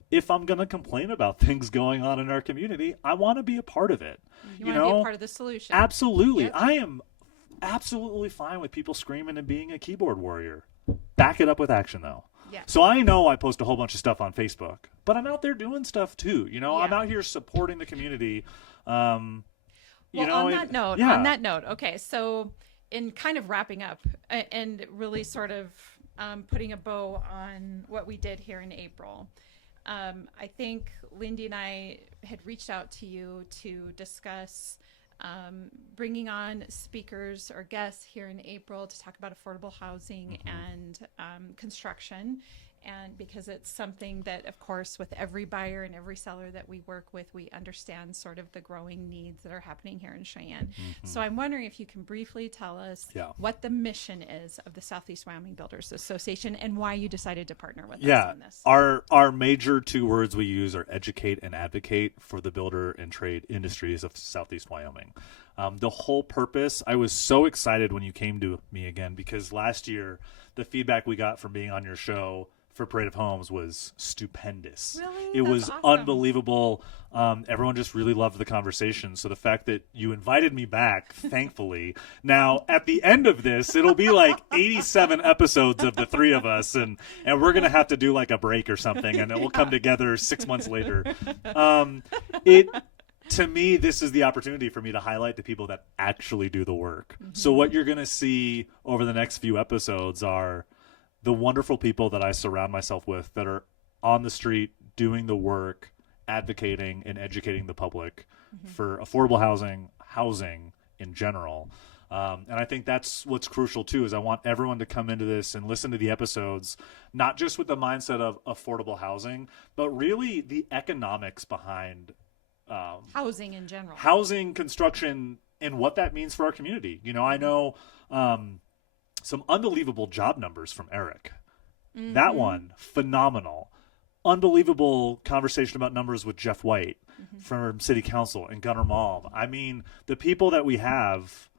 if I'm going to complain about things going on in our community, I want to be a part of it. You want to be a part of the solution. Absolutely. Yep. I am absolutely fine with people screaming and being a keyboard warrior. Back it up with action, though. Yeah. So I know I post a whole bunch of stuff on Facebook, but I'm out there doing stuff too. You know, I'm Yeah. out here supporting the community. Well, on that note, okay, so in kind of wrapping up and really sort of putting a bow on what we did here in April, I think Lindee and I had reached out to you to discuss bringing on speakers or guests here in April to talk about affordable housing and construction. And because it's something that, of course, with every buyer and every seller that we work with, we understand sort of the growing needs that are happening here in Cheyenne. So I'm wondering if you can briefly tell us what the mission is of the Southeast Wyoming Builders Association and why you decided to partner with us on this. Our major two words we use are educate and advocate for the builder and trade industries of Southeast Wyoming. The whole purpose, I was so excited when you came to me again, because last year the feedback we got from being on your show for Parade of Homes was stupendous. Really? It That's was awesome. unbelievable. Everyone just really loved the conversation. So the fact that you invited me back, thankfully, now at the end of this, it'll be like 87 episodes of the three of us, and we're going to have to do like a break or something, and then we'll come together 6 months later. To me, this is the opportunity for me to highlight the people that actually do the work. So what you're going to see over the next few episodes are the wonderful people that I surround myself with that are on the street doing the work, advocating and educating the public for affordable housing in general. And I think that's what's crucial too, is I want everyone to come into this and listen to the episodes, not just with the mindset of affordable housing, but really the economics behind Housing in general. housing, construction, and what that means for our community. You know, I know some unbelievable job numbers from Eric. That one, phenomenal. Unbelievable conversation about numbers with Jeff White from City Council and Gunnar Malm. I mean, the people that we have,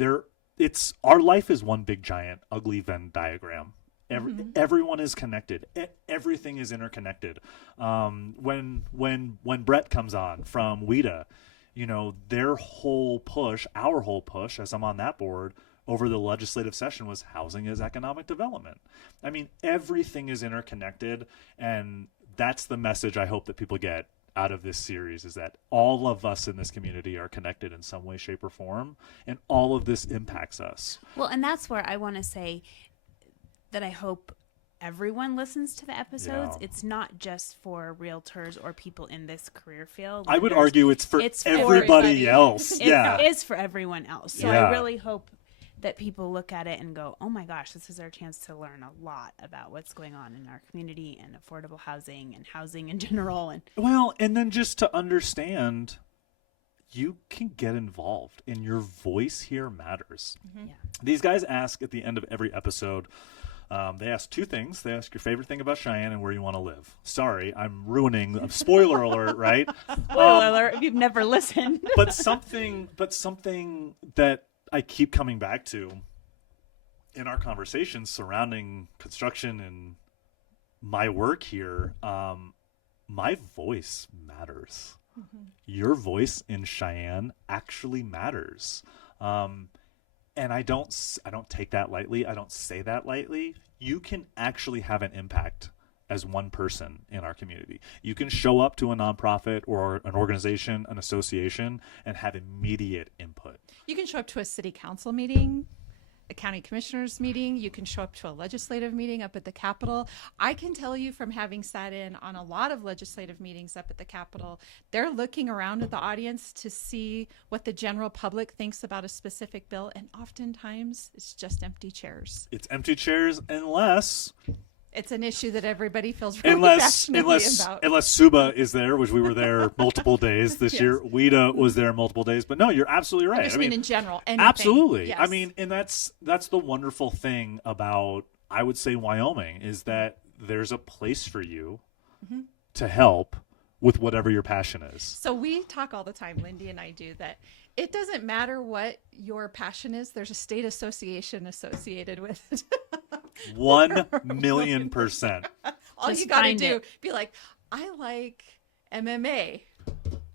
our life is one big giant ugly Venn diagram. Everyone is connected. Everything is interconnected. When Brett comes on from WIDA, you know, our whole push, as I'm on that board over the legislative session, was housing as economic development. I mean, everything is interconnected, and that's the message I hope that people get out of this series, is that all of us in this community are connected in some way, shape, or form, and all of this impacts us. Well, and that's where I want to say that I hope everyone listens to the episodes. Yeah. It's not just for realtors or people in this career field. I would argue it's for everybody everybody. else. It is for everyone else. So Yeah. I really hope that people look at it and go, oh my gosh, this is our chance to learn a lot about what's going on in our community and affordable housing and housing in general. And Well, and then just to understand, you can get involved, and your voice here matters. yeah. These guys ask at the end of every episode, they ask two things. They ask your favorite thing about Cheyenne and where you want to live. Sorry, I'm ruining. Spoiler alert, right? Spoiler alert if you've never listened. But something that I keep coming back to in our conversations surrounding construction and my work here, my voice matters. Your voice in Cheyenne actually matters. And I don't take that lightly. I don't say that lightly. You can actually have an impact as one person in our community. You can show up to a nonprofit or an organization, an association, and have immediate input. You can show up to a city council meeting, a county commissioners meeting. You can show up to a legislative meeting up at the Capitol. I can tell you from having sat in on a lot of legislative meetings up at the Capitol, they're looking around at the audience to see what the general public thinks about a specific bill. And oftentimes it's just empty chairs. It's empty chairs unless It's an issue that everybody feels really passionately about. Unless SEWBA is there, which we were there multiple days this Yes. year. WIDA was there multiple days. But no, you're absolutely right. I just mean in general. Anything. Absolutely. Yes. I mean, and that's the wonderful thing about, I would say, Wyoming, is that there's a place for you to help with whatever your passion is. So we talk all the time, Lindee and I do, that it doesn't matter what your passion is. There's a state association associated with it. 1,000,000%. All Just you got to find do, it. be like, I like MMA.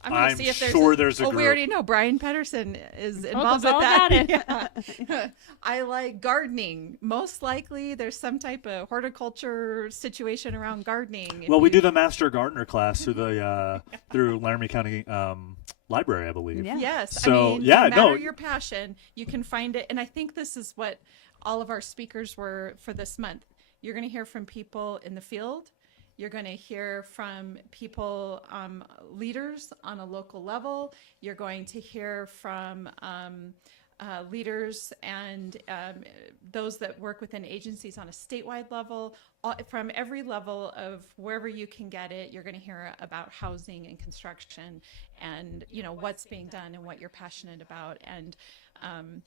I'm going to I'm see if sure there's a we group. already know Brian Pedersen is involved us with all that. about Yeah. I like gardening. Most likely there's some type of horticulture situation around gardening. Well, we do the Master Gardener class through the through Laramie County Library, I believe. Yeah. Yes. So, I mean, yeah, no matter no. your passion, you can find it. And I think this is what all of our speakers were for this month. You're going to hear from people in the field. You're going to hear from people, leaders on a local level. You're going to hear from leaders and those that work within agencies on a statewide level. From every level of wherever you can get it, you're going to hear about housing and construction and, you know, what's being done and what you're passionate about. And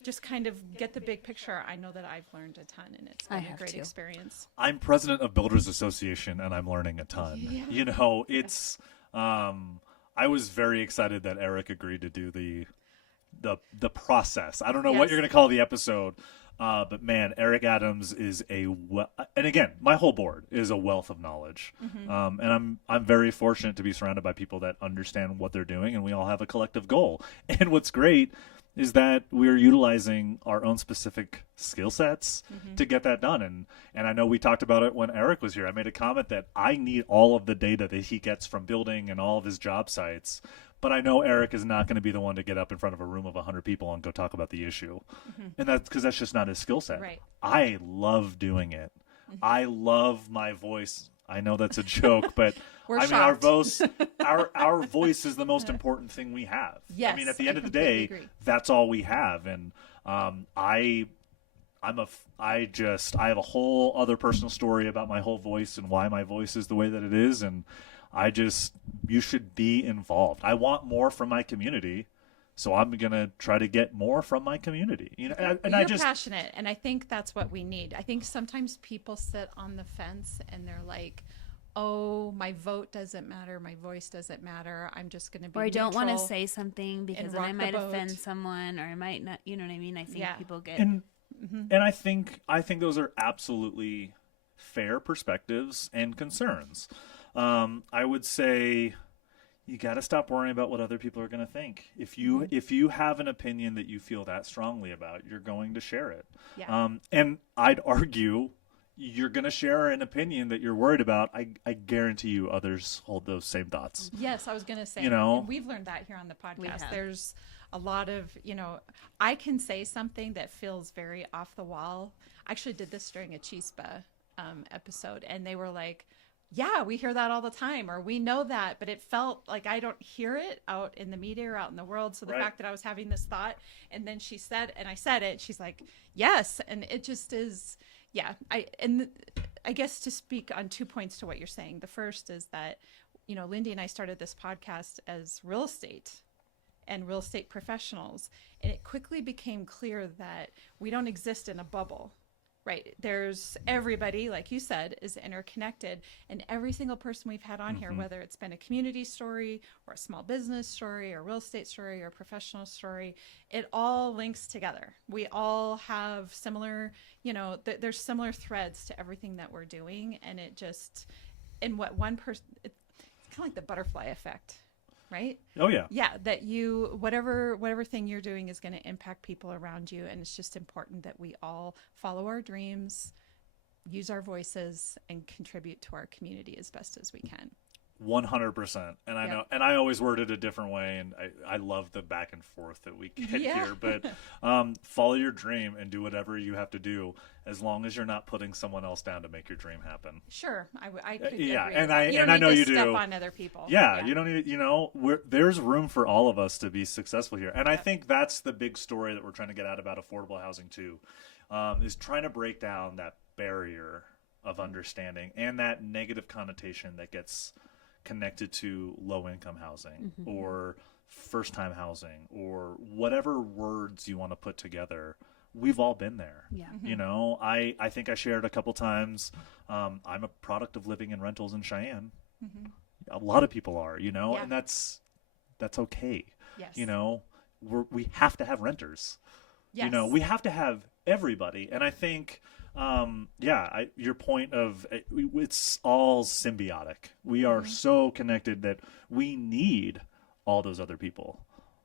just kind of get the big picture. I know that I've learned a ton, and it's been a great experience. I'm president of Builders Association, and I'm learning a ton. Yeah. You know, it's I was very excited that Eric agreed to do the process. I don't know what Yes. you're going to call the episode, but man, Eric Adams is and again, my whole board is a wealth of knowledge, and I'm very fortunate to be surrounded by people that understand what they're doing, and we all have a collective goal. And what's great is that we're utilizing our own specific skill sets to get that done. And I know we talked about it when Eric was here. I made a comment that I need all of the data that he gets from building and all of his job sites. But I know Eric is not going to be the one to get up in front of a room of 100 people and go talk about the issue. And that's because that's just not his skill set. Right. I love doing it. I love my voice. I know that's a joke, but We're I mean, our shocked. voice, our voice is the most important thing we have. Yes, I mean, at the I end of the completely day, agree. that's all we have. And I have a whole other personal story about my whole voice and why my voice is the way that it is. And you should be involved. I want more from my community. So I'm going to try to get more from my community. You know, and You're passionate, and I think that's what we need. I think sometimes people sit on the fence and they're like, oh, my vote doesn't matter, my voice doesn't matter, I'm just going to be Or I don't want to neutral say something because then rock I the might boat. offend someone, or I might not, you know what I mean? I think Yeah. people get... And I think those are absolutely fair perspectives and concerns. I would say you got to stop worrying about what other people are going to think. If you have an opinion that you feel that strongly about, you're going to share it. Yeah. And I'd argue you're going to share an opinion that you're worried about. I guarantee you others hold those same thoughts. Yes, I was going to say, You know? and we've learned that here on the We podcast. have. There's a lot of, I can say something that feels very off the wall. I actually did this during a SEWBA episode, and they were like, yeah, we hear that all the time, or we know that, but it felt like I don't hear it out in the media or out in the world. So the Right. fact that I was having this thought, and then she said, and I said it, she's like, yes. And it just is, yeah. I guess to speak on 2 points to what you're saying. The first is that, Lindee and I started this podcast as real estate and real estate professionals. And it quickly became clear that we don't exist in a bubble. Right. There's everybody, like you said, is interconnected. And every single person we've had on here, whether it's been a community story or a small business story or a real estate story or a professional story, it all links together. We all have similar, there's similar threads to everything that we're doing. And it just, in what one person, it's kind of like the butterfly effect. Right? Oh, yeah. Yeah, that whatever thing you're doing is going to impact people around you, and it's just important that we all follow our dreams, use our voices, and contribute to our community as best as we can. 100%. And I know, and I always word it a different way, and I love the back and forth that we get here. But follow your dream and do whatever you have to do, as long as you're not putting someone else down to make your dream happen. Sure, I could Yeah, agree and with that. I- You and don't I know need you to step do. on other people. Yeah, you don't need, there's room for all of us to be successful here. And I think that's the big story that we're trying to get out about affordable housing too, is trying to break down that barrier of understanding and that negative connotation that gets connected to low-income housing or first-time housing or whatever words you want to put together. We've all been there. Yeah. I think I shared a couple times, I'm a product of living in rentals in Cheyenne. A lot of people are, and that's okay. Yes. We have to have renters. Yes. We have to have everybody. And I think, your point of it's all symbiotic. We are so connected that we need all those other people.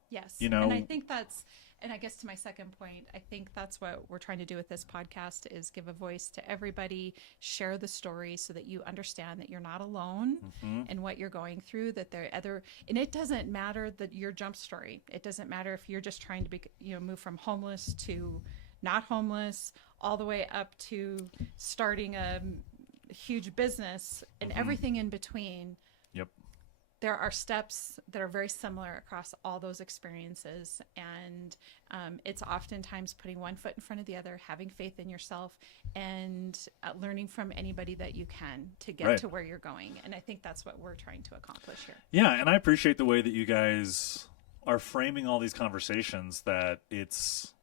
Yes. You know, and I think that's, and I guess to my second point, I think that's what we're trying to do with this podcast is give a voice to everybody, share the story so that you understand that you're not alone in what you're going through, that there are other, and it doesn't matter that your jump story. It doesn't matter if you're just trying to be, move from homeless to not homeless, all the way up to starting a huge business and everything in between. Yep. There are steps that are very similar across all those experiences. And it's oftentimes putting one foot in front of the other, having faith in yourself, and learning from anybody that you can to get to where you're going. And I think that's what we're trying to accomplish here. Yeah, and I appreciate the way that you guys are framing all these conversations, that it's,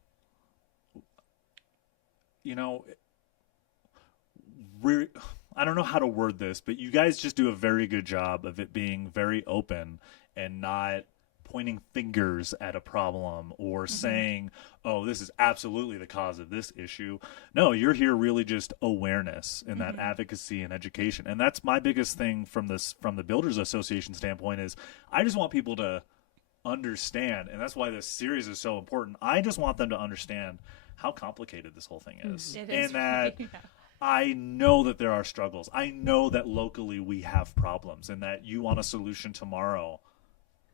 I don't know how to word this, but you guys just do a very good job of it being very open and not pointing fingers at a problem or saying, oh, this is absolutely the cause of this issue. No, you're here really just awareness and that advocacy and education. And that's my biggest thing from the Builders Association standpoint is I just want people to understand, and that's why this series is so important. I just want them to understand how complicated this whole thing is. It is, and that yeah. I know that there are struggles. I know that locally we have problems and that you want a solution tomorrow.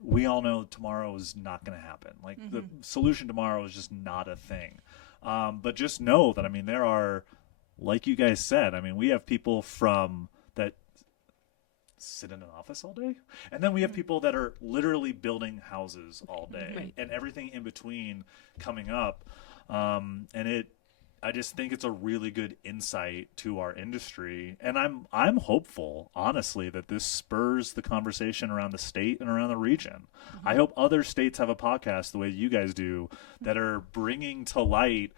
We all know tomorrow is not going to happen. Like the solution tomorrow is just not a thing. But just know that, there are, like you guys said, we have people from that sit in an office all day. And then we have people that are literally building houses all day and everything in between coming up. I just think it's a really good insight to our industry, and I'm hopeful, honestly, that this spurs the conversation around the state and around the region. I hope other states have a podcast the way you guys do that are bringing to light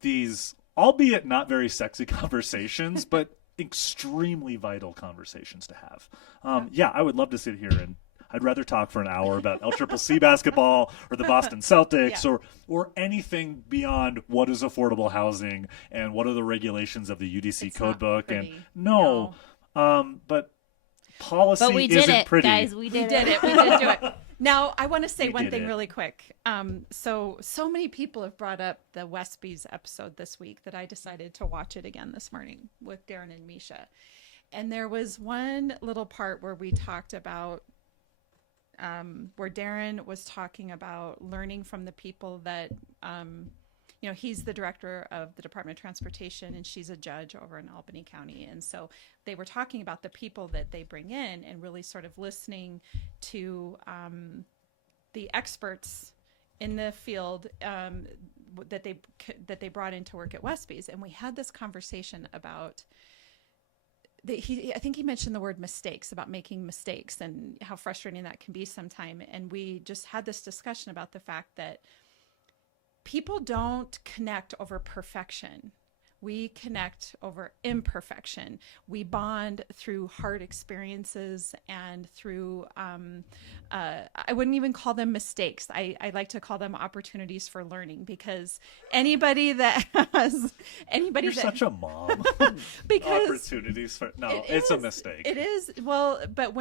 these, albeit not very sexy conversations, but extremely vital conversations to have. I would love to sit here and I'd rather talk for an hour about LCCC basketball or the Boston Celtics or anything beyond what is affordable housing and what are the regulations of the UDC codebook. But policy but we did isn't it, pretty. guys. We did it. We did do it. Now, I want to say one thing it. really quick. So many people have brought up the Westby's episode this week that I decided to watch it again this morning with Darren and Misha. And there was one little part where we talked about where Darren was talking about learning from the people that, he's the director of the Department of Transportation and she's a judge over in Albany County. And so they were talking about the people that they bring in and really sort of listening to the experts in the field that they brought in to work at Westby's. And we had this conversation about I think he mentioned the word mistakes, about making mistakes and how frustrating that can be sometime. And we just had this discussion about the fact that people don't connect over perfection. We connect over imperfection. We bond through hard experiences and through, I wouldn't even call them mistakes. I like to call them opportunities for learning, because anybody that has, You're such a mom. because opportunities for, it's a mistake. It is. Well, but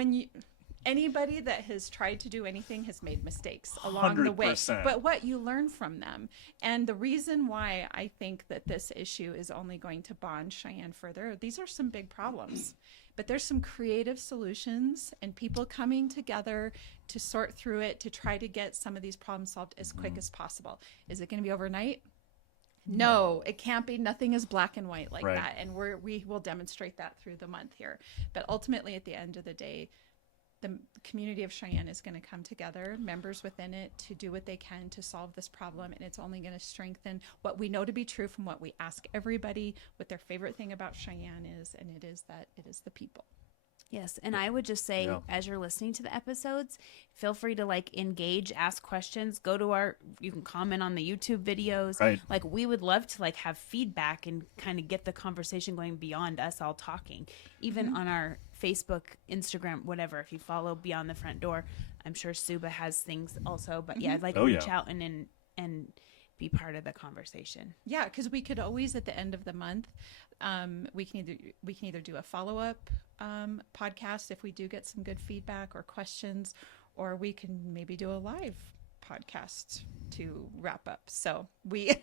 anybody that has tried to do anything has made mistakes along the way. 100%. But what you learn from them, and the reason why I think that this issue is only going to bond Cheyenne further, these are some big problems, but there's some creative solutions and people coming together to sort through it, to try to get some of these problems solved as quick as possible. Is it going to be overnight? No, it can't be. Nothing is black and white like that. And we will demonstrate that through the month here. But ultimately, at the end of the day, the community of Cheyenne is going to come together, members within it, to do what they can to solve this problem. And it's only going to strengthen what we know to be true from what we ask everybody, what their favorite thing about Cheyenne is. And it is that it is the people. Yes, and I would just say, as you're listening to the episodes, feel free to engage, ask questions, you can comment on the YouTube videos. Right. We would love to have feedback and kind of get the conversation going beyond us all talking. Even on our Facebook, Instagram, whatever, if you follow Beyond the Front Door, I'm sure SEWBA has things also. But I'd like to reach out and be part of the conversation. Yeah, because we could always, at the end of the month, we can either do a follow-up podcast if we do get some good feedback or questions, or we can maybe do a live podcast to wrap up. So we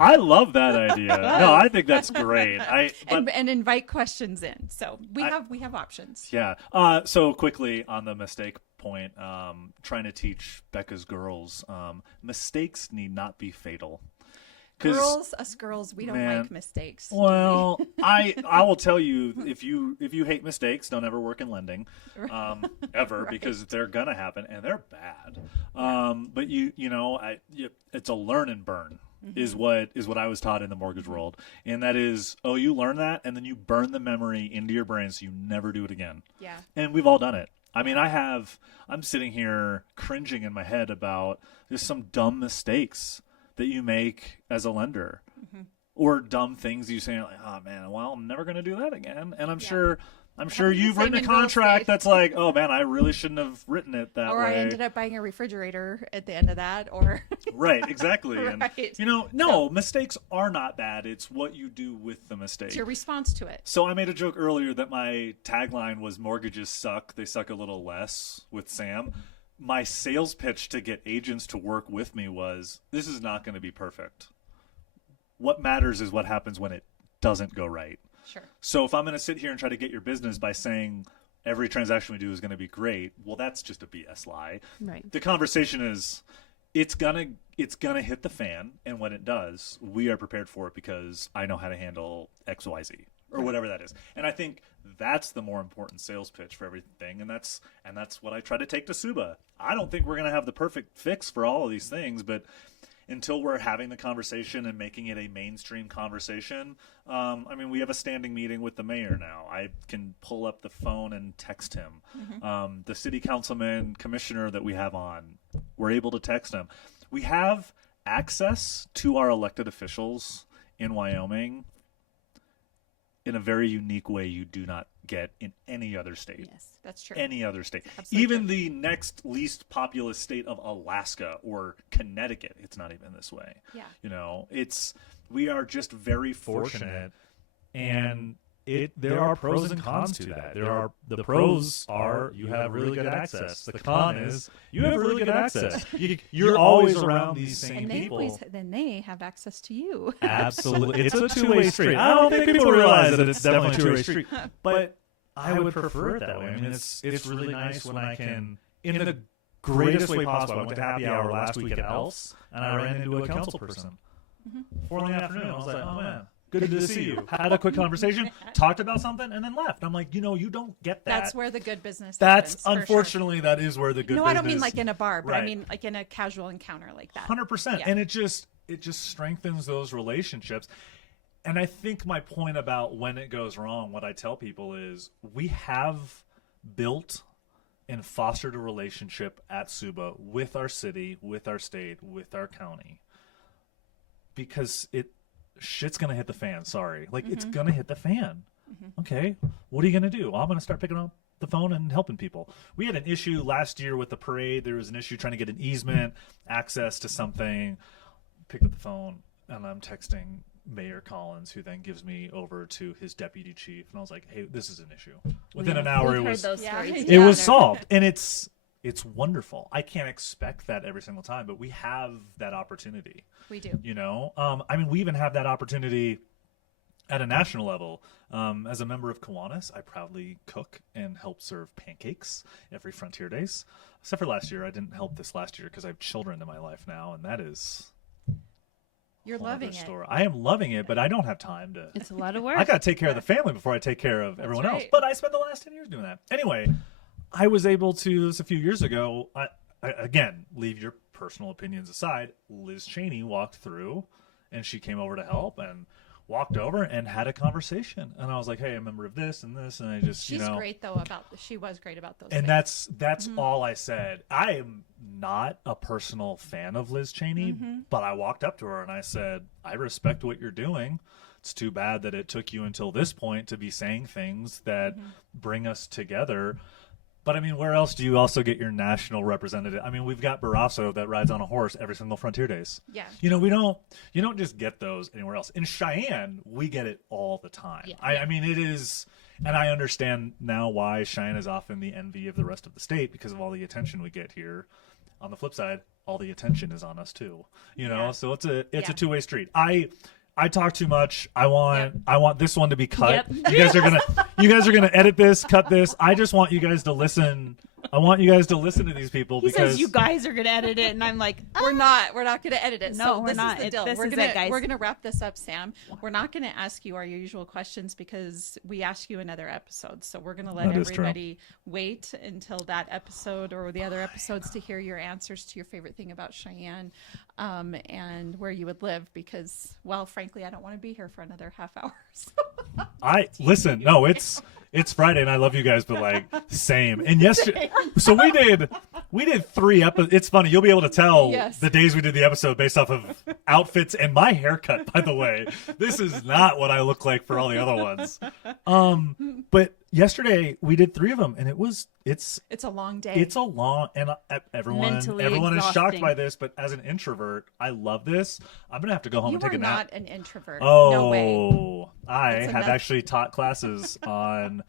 I love that idea. No, I think that's great. And invite questions in. So we have options. Yeah. So quickly on the mistake point, trying to teach Becca's girls, mistakes need not be fatal. Us girls, we don't like mistakes. Well, I will tell you, if you hate mistakes, don't ever work in lending, ever, because they're gonna happen and they're bad. But it's a learn and burn. Is what I was taught in the mortgage world, and that is, you learn that, and then you burn the memory into your brain so you never do it again. Yeah. And we've all done it. I mean, I'm sitting here cringing in my head about just some dumb mistakes that you make as a lender, or dumb things you say, like, oh man, well, I'm never going to do that again. And I'm sure you've written a contract that's like, oh man, I really shouldn't have written it that way. Or I ended up buying a refrigerator at the end of that, or right, exactly. Right. And mistakes are not bad. It's what you do with the mistake. It's your response to it. So I made a joke earlier that my tagline was "Mortgages suck. They suck a little less" with Sam. My sales pitch to get agents to work with me was, this is not going to be perfect. What matters is what happens when it doesn't go right. Sure. So if I'm going to sit here and try to get your business by saying every transaction we do is going to be great, well, that's just a BS lie. Right. The conversation is, it's gonna hit the fan, and when it does, we are prepared for it because I know how to handle X, Y, Z, or whatever that is. And I think that's the more important sales pitch for everything, and that's what I try to take to SEWBA. I don't think we're going to have the perfect fix for all of these things, but until we're having the conversation and making it a mainstream conversation, we have a standing meeting with the mayor now. I can pull up the phone and text him. The city councilman commissioner that we have on, we're able to text him. We have access to our elected officials in Wyoming in a very unique way you do not get in any other state. Yes, that's true. Any other state. Absolutely even true. The next least populous state of Alaska or Connecticut, it's not even this way. Yeah. We are just very fortunate, and there are pros and cons to that. The pros are you have really good access. The con is you have really good access. You're always around these same people. Then they have access to you. Absolutely. It's a two-way street. I don't think people realize that it's definitely a two-way street. But I would prefer it that way. I mean, it's really nice when I can, in the greatest way possible. I went to happy hour last week at Elf's, and I ran into a council person. 4 in the afternoon. I was like, oh man, good to see you. Had a quick conversation, talked about something, and then left. I'm like, you don't get that. That's where the good business happens. That's unfortunately, that is where the good business. No, I don't mean like in a bar, but right. I mean like in a casual encounter like that. 100%. Yeah. And it just strengthens those relationships. And I think my point about when it goes wrong, what I tell people is we have built and fostered a relationship at SEWBA with our city, with our state, with our county. Because shit's going to hit the fan, sorry. It's going to hit the fan. Okay, what are you going to do? Well, I'm going to start picking up the phone and helping people. We had an issue last year with the parade. There was an issue trying to get an easement, access to something. Picked up the phone, and I'm texting Mayor Collins, who then gives me over to his deputy chief. And I was like, hey, this is an issue. Within an hour, it was solved. And it's wonderful. I can't expect that every single time, but we have that opportunity. We do. We even have that opportunity at a national level. As a member of Kiwanis, I proudly cook and help serve pancakes every Frontier Days. Except for last year. I didn't help this last year because I have children in my life now, and that is... You're loving it. Story. I am loving it, but I don't have time to... It's a lot of work. I got to take care of the family before I take care of everyone else. But I spent the last 10 years doing that. Anyway, I was able to, this a few years ago, I again, leave your personal opinions aside, Liz Cheney walked through, and she came over to help, and walked over and had a conversation. And I was like, hey, I'm a member of this and this, and I just, She's great, though, she was great about those and things. that's all I said. I am not a personal fan of Liz Cheney, but I walked up to her and I said, I respect what you're doing. It's too bad that it took you until this point to be saying things that bring us together. But I mean, where else do you also get your national representative? I mean, we've got Barrasso that rides on a horse every single Frontier Days. Yeah. You don't just get those anywhere else. In Cheyenne, we get it all the time. Yeah. I mean, it is And I understand now why Cheyenne is often the envy of the rest of the state because of all the attention we get here. On the flip side, all the attention is on us too. You know, so it's a two-way street. I talk too much. I want this one to be cut. You guys are gonna edit this, cut this. I just want you guys to listen. I want you guys to listen to these people He because says you guys are gonna edit it, and I'm like, we're not gonna edit it. No, So we're this not. is the deal. This We're is gonna it, guys. we're gonna wrap this up, Sam. We're not gonna ask you our usual questions because we ask you another episode. So we're gonna let That is true. everybody wait until that episode or the other episodes to hear your answers to your favorite thing about Cheyenne, and where you would live. Because, well, frankly, I don't want to be here for another half hour. listen. No, it's Friday, and I love you guys, but like same. And yesterday, so we did 3 episodes. It's funny. You'll be able to tell the days we did the episode based off of outfits and my haircut. By the way, this is not what I look like for all the other ones. But yesterday we did 3 of them, and it's a long day. It's a long, and everyone is shocked exhausting. by this. But as an introvert, I love this. I'm gonna have to go home You and take are a nap. not an introvert. Oh, No way. I That's have enough. actually taught classes on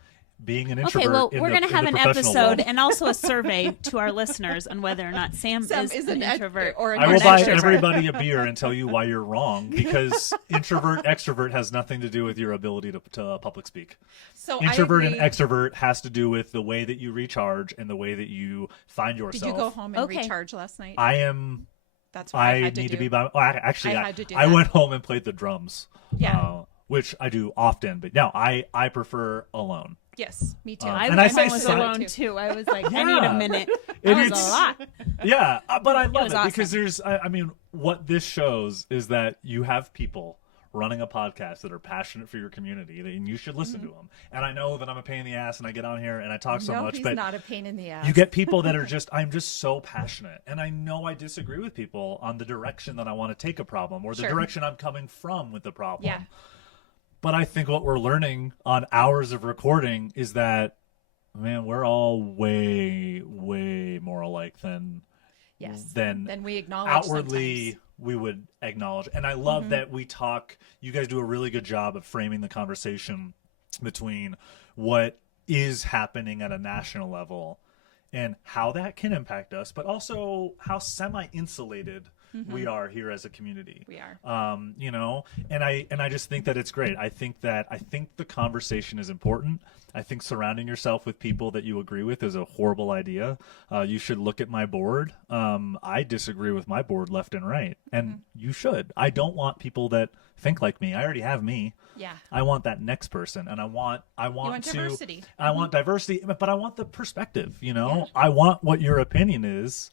being an okay, introvert. well, in we're the- gonna in have the an professional episode world. and also a survey to our listeners on whether or not Sam is an an introvert or an I will an buy extrovert. everybody a beer and tell you why you're wrong, because introvert extrovert has nothing to do with your ability to public speak. So Introvert I and agree. extrovert has to do with the way that you recharge and the way that you find yourself. Did you go home and Okay. recharge last night? That's what I I had to need do. to be by. Well, actually, I had to do I that. went home and played the drums. Yeah. Which I do often, but no, I prefer alone. Yes, me too. I And I was say almost so- alone too. I was like, I need a minute. And That was it's- a lot. Yeah, but I love was it awesome. because there's. I mean, what this shows is that you have people running a podcast that are passionate for your community, and you should listen to them. And I know that I'm a pain in the ass, and I get on here and I talk so no, much, he's but not a pain in the ass. you get people that are just, I'm just so passionate. And I know I disagree with people on the direction that I want to take a problem or the Sure. direction I'm coming from with the problem. Yeah. But I think what we're learning on hours of recording is that, man, we're all way, way more alike than Then we acknowledge outwardly sometimes. we would acknowledge. And I love that we talk, you guys do a really good job of framing the conversation between what is happening at a national level and how that can impact us, but also how semi-insulated we are here as a community. We are. You know, and I just think that it's great. I think the conversation is important. I think surrounding yourself with people that you agree with is a horrible idea. You should look at my board. I disagree with my board left and right, and you should. I don't want people that think like me. I already have me. Yeah. I want that next person, and I want diversity. I want diversity, but I want the perspective. You know, I want what your opinion is,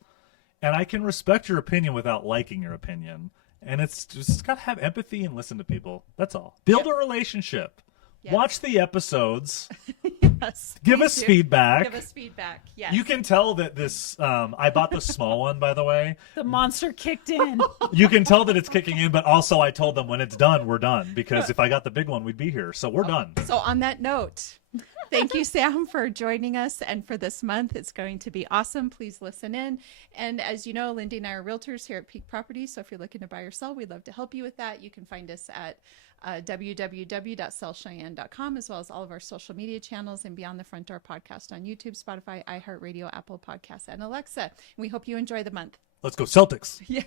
and I can respect your opinion without liking your opinion. And it's just got to have empathy and listen to people. That's all. Build a relationship. Yes. Watch the episodes. Yes. Give Please us do. feedback. Give us feedback. Yes. You can tell that this. I bought the small one, by the way. The monster kicked in. You can tell that it's kicking in, but also I told them when it's done, we're done. Because if I got the big one, we'd be here. So we're done. So on that note, thank you, Sam, for joining us. And for this month, it's going to be awesome. Please listen in. And as you know, Lindee and I are realtors here at Peak Properties. So if you're looking to buy or sell, we'd love to help you with that. You can find us at www.sellcheyenne.com, as well as all of our social media channels and Beyond the Front Door podcast on YouTube, Spotify, iHeartRadio, Apple Podcasts, and Alexa. We hope you enjoy the month. Let's go Celtics. Yeah.